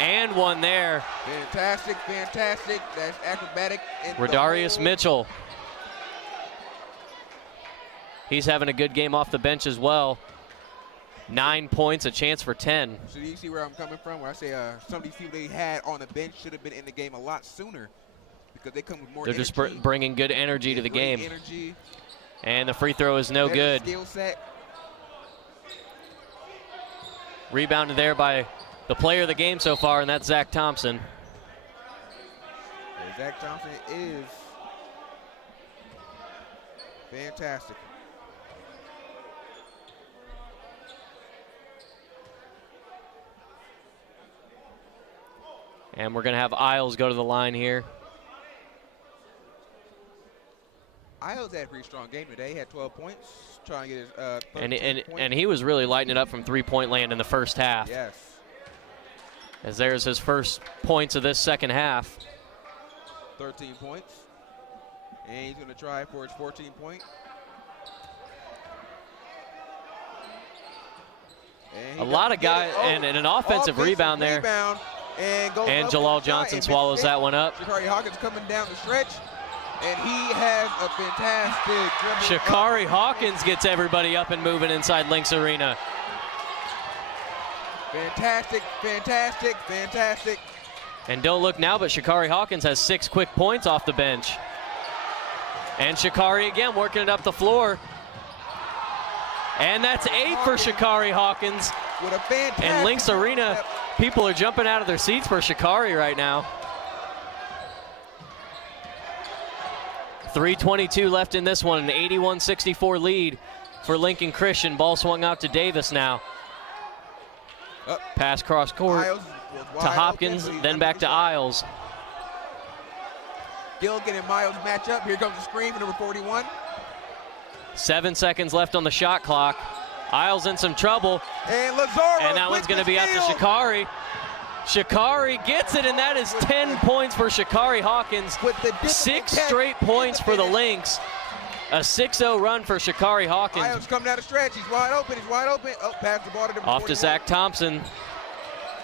And one there. Fantastic, fantastic. That's acrobatic. Rodarius Mitchell. He's having a good game off the bench as well. 9 points, a chance for 10. So you see where I'm coming from? Where I say some of these people they had on the bench should have been in the game a lot sooner because they come with more They're energy. just bringing good energy to the game. Energy, and the free throw is no good. Skill set. Rebounded there by the player of the game so far, and that's Zach Thompson. Zach Thompson is fantastic. And we're going to have Isles go to the line here. Isles had a pretty strong game today. He had 12 points, trying to get his and he was really lighting it up from three-point land in the first half. Yes. As there's his first points of this second half. 13 points. And he's going to try for his 14th point. A lot of guys, and an offensive rebound there. And Jalal Johnson swallows that one up. Shakari Hawkins coming down the stretch, and he has a fantastic dribble. Shakari Hawkins gets everybody up and moving inside Lynx Arena. Fantastic, fantastic, fantastic. And don't look now, but Shakari Hawkins has 6 quick points off the bench. And Shakari again working it up the floor. And that's 8 for Shakari Hawkins. With a fantastic and Lynx Arena, people are jumping out of their seats for Shakari right now. 3:22 left in this one, an 81-64 lead for Lincoln Christian. Ball swung out to Davis now. Pass cross court to Hopkins, then back to Isles. Gilligan and Miles match up. Here comes the screen for number 41. 7 seconds left on the shot clock. Isles in some trouble. And Lazaro. And that one's going to be out to Shakari. Shakari gets it, and that is 10 points for Shakari Hawkins. 6 straight points for the Lynx. A 6-0 run for Shakari Hawkins. Isles coming down the stretch. He's wide open. He's wide open. Oh, pass the ball to number Off 41. to Zach Thompson.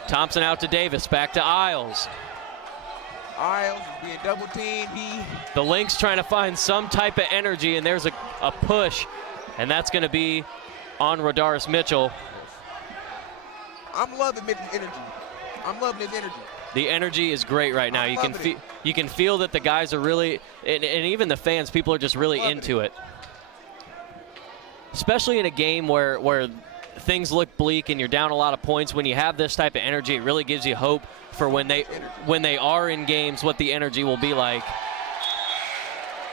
Thompson out to Davis. Back to Isles. Isles is being double teamed. The Lynx trying to find some type of energy, and there's a push, and that's going to be on Rodarius Mitchell. I'm loving Mitchell's energy. I'm loving his energy. The energy is great right now. You can feel that the guys are really, and even the fans, people are just really into it. Especially in a game where things look bleak and you're down a lot of points. When you have this type of energy, it really gives you hope for when they are in games, what the energy will be like.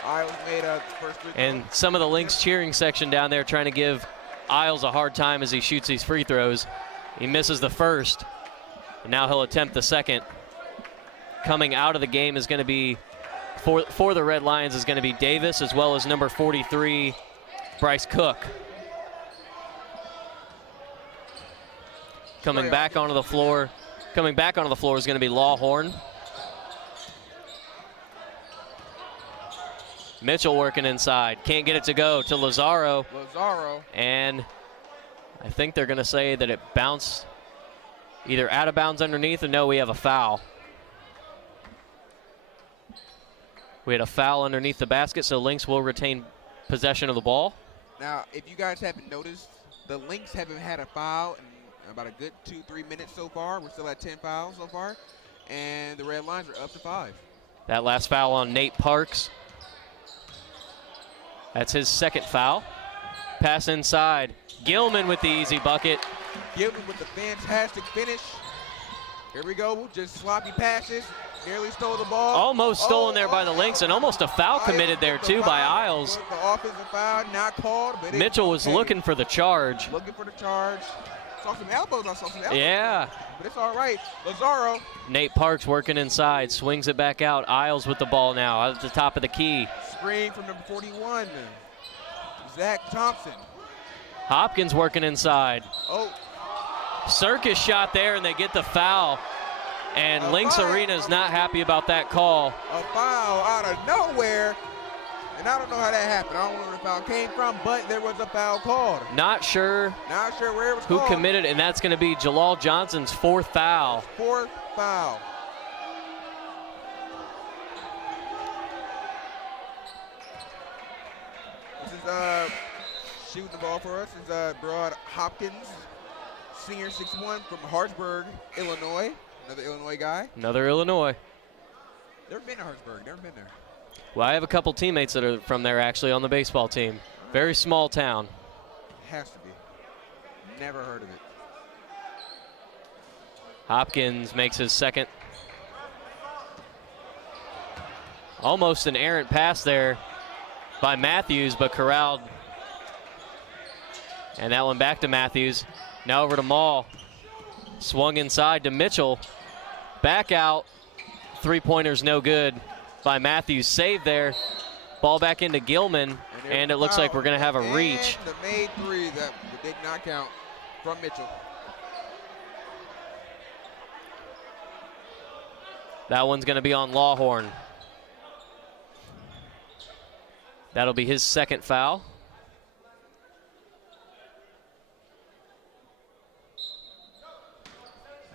Isles made a first free throw. And some of the Lynx cheering section down there trying to give Isles a hard time as he shoots these free throws. He misses the first, and now he'll attempt the second. Coming out of the game is going to be, for the Red Lions, is going to be Davis, as well as number 43, Bryce Cook. Coming back onto the floor is going to be Lawhorn. Mitchell working inside. Can't get it to go to Lazaro. And I think they're going to say that it bounced either out of bounds underneath, or no, we have a foul. We had a foul underneath the basket, so Lynx will retain possession of the ball. Now, if you guys haven't noticed, the Lynx haven't had a foul in about a good 2-3 minutes so far. We're still at 10 fouls so far, and the Red Lions are up to 5. That last foul on Nate Parks. That's his second foul. Pass inside. Gilman with the easy bucket. Gilman with the fantastic finish. Here we go, just sloppy passes. Nearly stole the ball. Almost stolen there by the Lynx, and almost a foul committed there too by Isles. The offensive foul not called, but Mitchell was looking for the charge. Looking for the charge. Saw some elbows. I saw some elbows. Yeah. But it's all right. Lazaro. Nate Parks working inside, swings it back out. Isles with the ball now at the top of the key. Screen from number 41. Zach Thompson. Hopkins working inside. Oh, Circus shot there, and they get the foul. And Lynx Arena is not happy about that call. a foul out of nowhere. And I don't know how that happened. I don't know where the foul came from, but there was a foul called. Not sure Not sure where it was who called. committed, and that's going to be Jalal Johnson's 4th foul. 4th foul. This is shooting the ball for us is Broad Hopkins, senior 6'1" from Hartsburg, Illinois. Another Illinois guy. Another Illinois. Never been to Hartsburg. Never been there. Well, I have a couple teammates that are from there actually on the baseball team. Very small town. Has to be. Never heard of it. Hopkins makes his second. Almost an errant pass there by Matthews, but corralled. And that one back to Matthews. Now over to Mall. Swung inside to Mitchell. Back out. Three-pointer's no good by Matthews. Save there. Ball back into Gilman. And it looks like we're going to have a reach. And the made three that did not count from Mitchell. That one's going to be on Lawhorn. That'll be his second foul.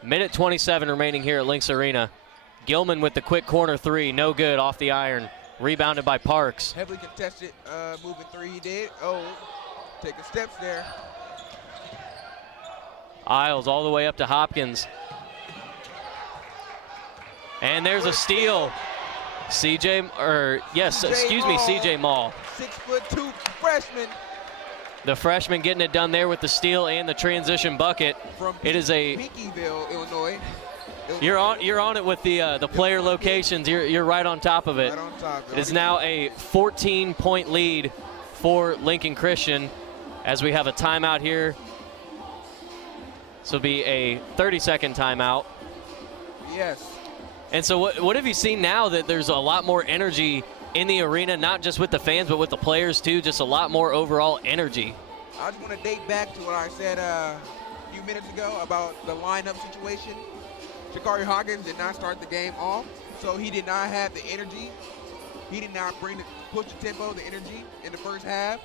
Minute 27 remaining here at Lynx Arena. Gilman with the quick corner three, no good, off the iron. Rebounded by Parks. Heavily contested moving three he did. Oh, taking steps there. Isles all the way up to Hopkins. And there's a steal. CJ Mall. 6'2" freshman. The freshman getting it done there with the steal and the transition bucket. From it is a Pinkyville, Illinois. You're on it with the player locations. You're right on top of it. Right on top. It is now a 14-point lead for Lincoln Christian as we have a timeout here. This will be a 30-second timeout. Yes. And so what have you seen now that there's a lot more energy in the arena, not just with the fans, but with the players too, just a lot more overall energy? I just want to date back to what I said a few minutes ago about the lineup situation. Shakari Hawkins did not start the game off, so he did not have the energy. He did not push the tempo, the energy in the first half.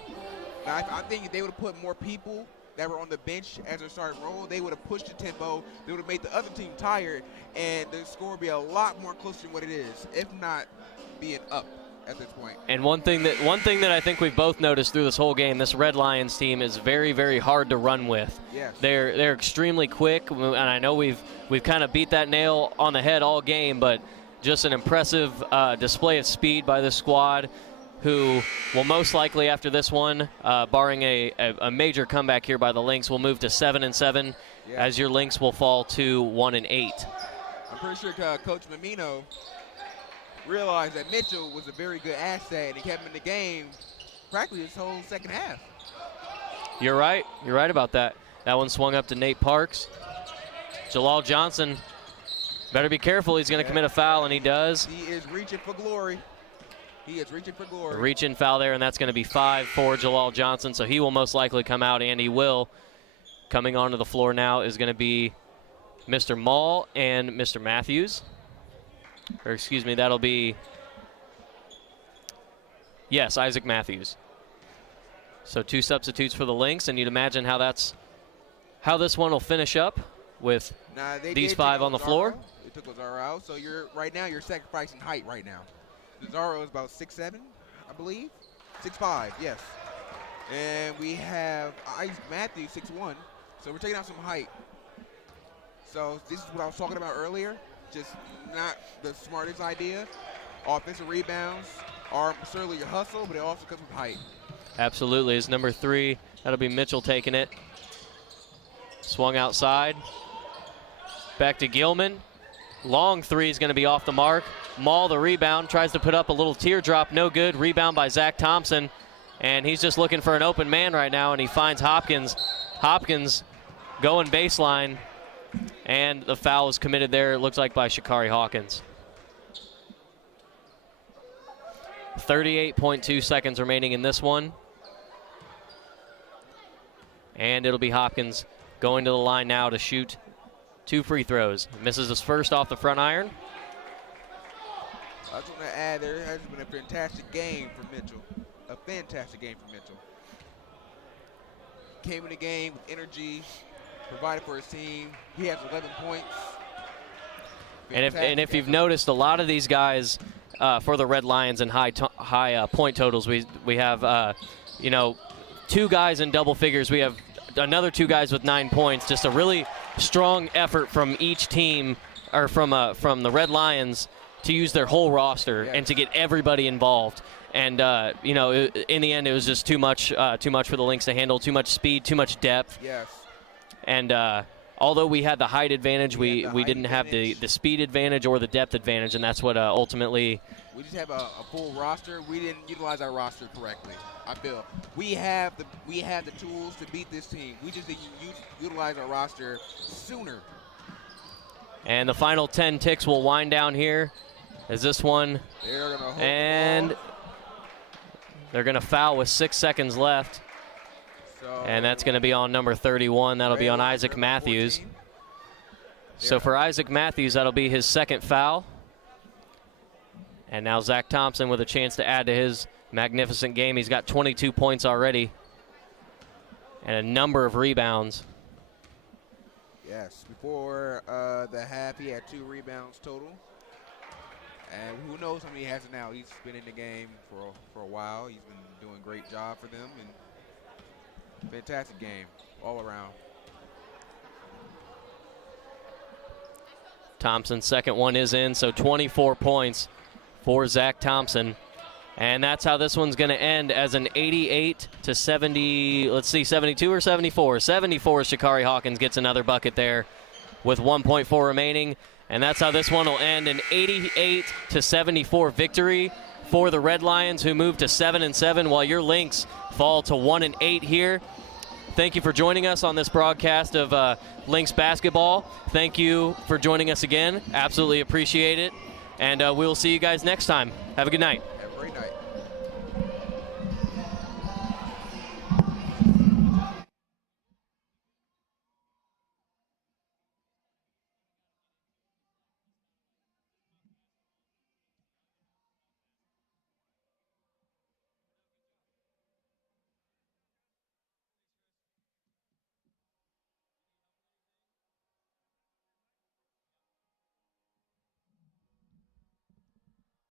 Now, I think if they would have put more people that were on the bench as their starting role, they would have pushed the tempo. They would have made the other team tired, and the score would be a lot more closer than what it is, if not being up at this point. And one thing that I think we've both noticed through this whole game, this Red Lions team is very, very hard to run with. Yes. They're extremely quick, and I know we've kind of beat that nail on the head all game, but just an impressive display of speed by this squad, who will most likely after this one, barring a major comeback here by the Lynx, will move to 7-7, as your Lynx will fall to 1-8. I'm pretty sure Coach Mamino realized that Mitchell was a very good asset, and he kept him in the game practically this whole second half. You're right. You're right about that. That one swung up to Nate Parks. Jalal Johnson better be careful. He's going to commit a foul, and he does. He is reaching for glory. He is reaching for glory. Reach-in foul there, and that's going to be 5 for Jalal Johnson, so he will most likely come out, and he will. Coming onto the floor now is going to be Mr. Mall and Mr. Matthews. Or excuse me, that'll be, yes, Isaac Matthews. So 2 substitutes for the Lynx, and you'd imagine how this one will finish up with these 5 on the floor. They took Lazaro out, so right now you're sacrificing height right now. Lazaro is about 6'7", I believe. 6'5", yes. And we have Isaac Matthews, 6'1", so we're taking out some height. So this is what I was talking about earlier. Just not the smartest idea. Offensive rebounds are certainly your hustle, but it also comes with height. Absolutely. It's number 3. That'll be Mitchell taking it. Swung outside. Back to Gilman. Long 3 is going to be off the mark. Mall the rebound. Tries to put up a little teardrop. No good. Rebound by Zach Thompson. And he's just looking for an open man right now, and he finds Hopkins. Hopkins going baseline, and the foul is committed there, it looks like, by Sha'Carri Hawkins. 38.2 seconds remaining in this one. And it'll be Hopkins going to the line now to shoot 2 free throws. Misses his first off the front iron. I just want to add, there has been a fantastic game for Mitchell. A fantastic game for Mitchell. Came in the game with energy, provided for his team. He has 11 points. And if you've noticed, a lot of these guys for the Red Lions and high point totals, we have 2 guys in double figures. We have another 2 guys with 9 points. Just a really strong effort from each team, or from the Red Lions, to use their whole roster and to get everybody involved. And in the end, it was just too much for the Lynx to handle. Too much speed, too much depth. Yes. And although we had the height advantage, we didn't have the speed advantage or the depth advantage, and that's what ultimately. We just have a full roster. We didn't utilize our roster correctly. I feel we have the tools to beat this team. We just didn't utilize our roster sooner. And the final 10 ticks will wind down here. As this one, they're gonna hold and they're going to foul with 6 seconds left. So, and that's going to be on number 31. That'll be on Isaac Matthews. So for Isaac Matthews, that'll be his second foul. And now Zach Thompson with a chance to add to his magnificent game. He's got 22 points already and a number of rebounds. Yes, before the half, he had 2 rebounds total. And who knows how many he has now. He's been in the game for a while. He's been doing a great job for them. And fantastic game all around. Thompson's second one is in, so 24 points for Zach Thompson. And that's how this one's going to end, as an 88 to 70, let's see, 72 or 74? 74, Sha'Carri Hawkins gets another bucket there with 1.4 remaining. And that's how this one will end, an 88 to 74 victory for the Red Lions, who move to 7-7, while your Lynx fall to 1-8 here. Thank you for joining us on this broadcast of Lynx basketball. Thank you for joining us again. Absolutely appreciate it. And we'll see you guys next time. Have a good night. Have a great night.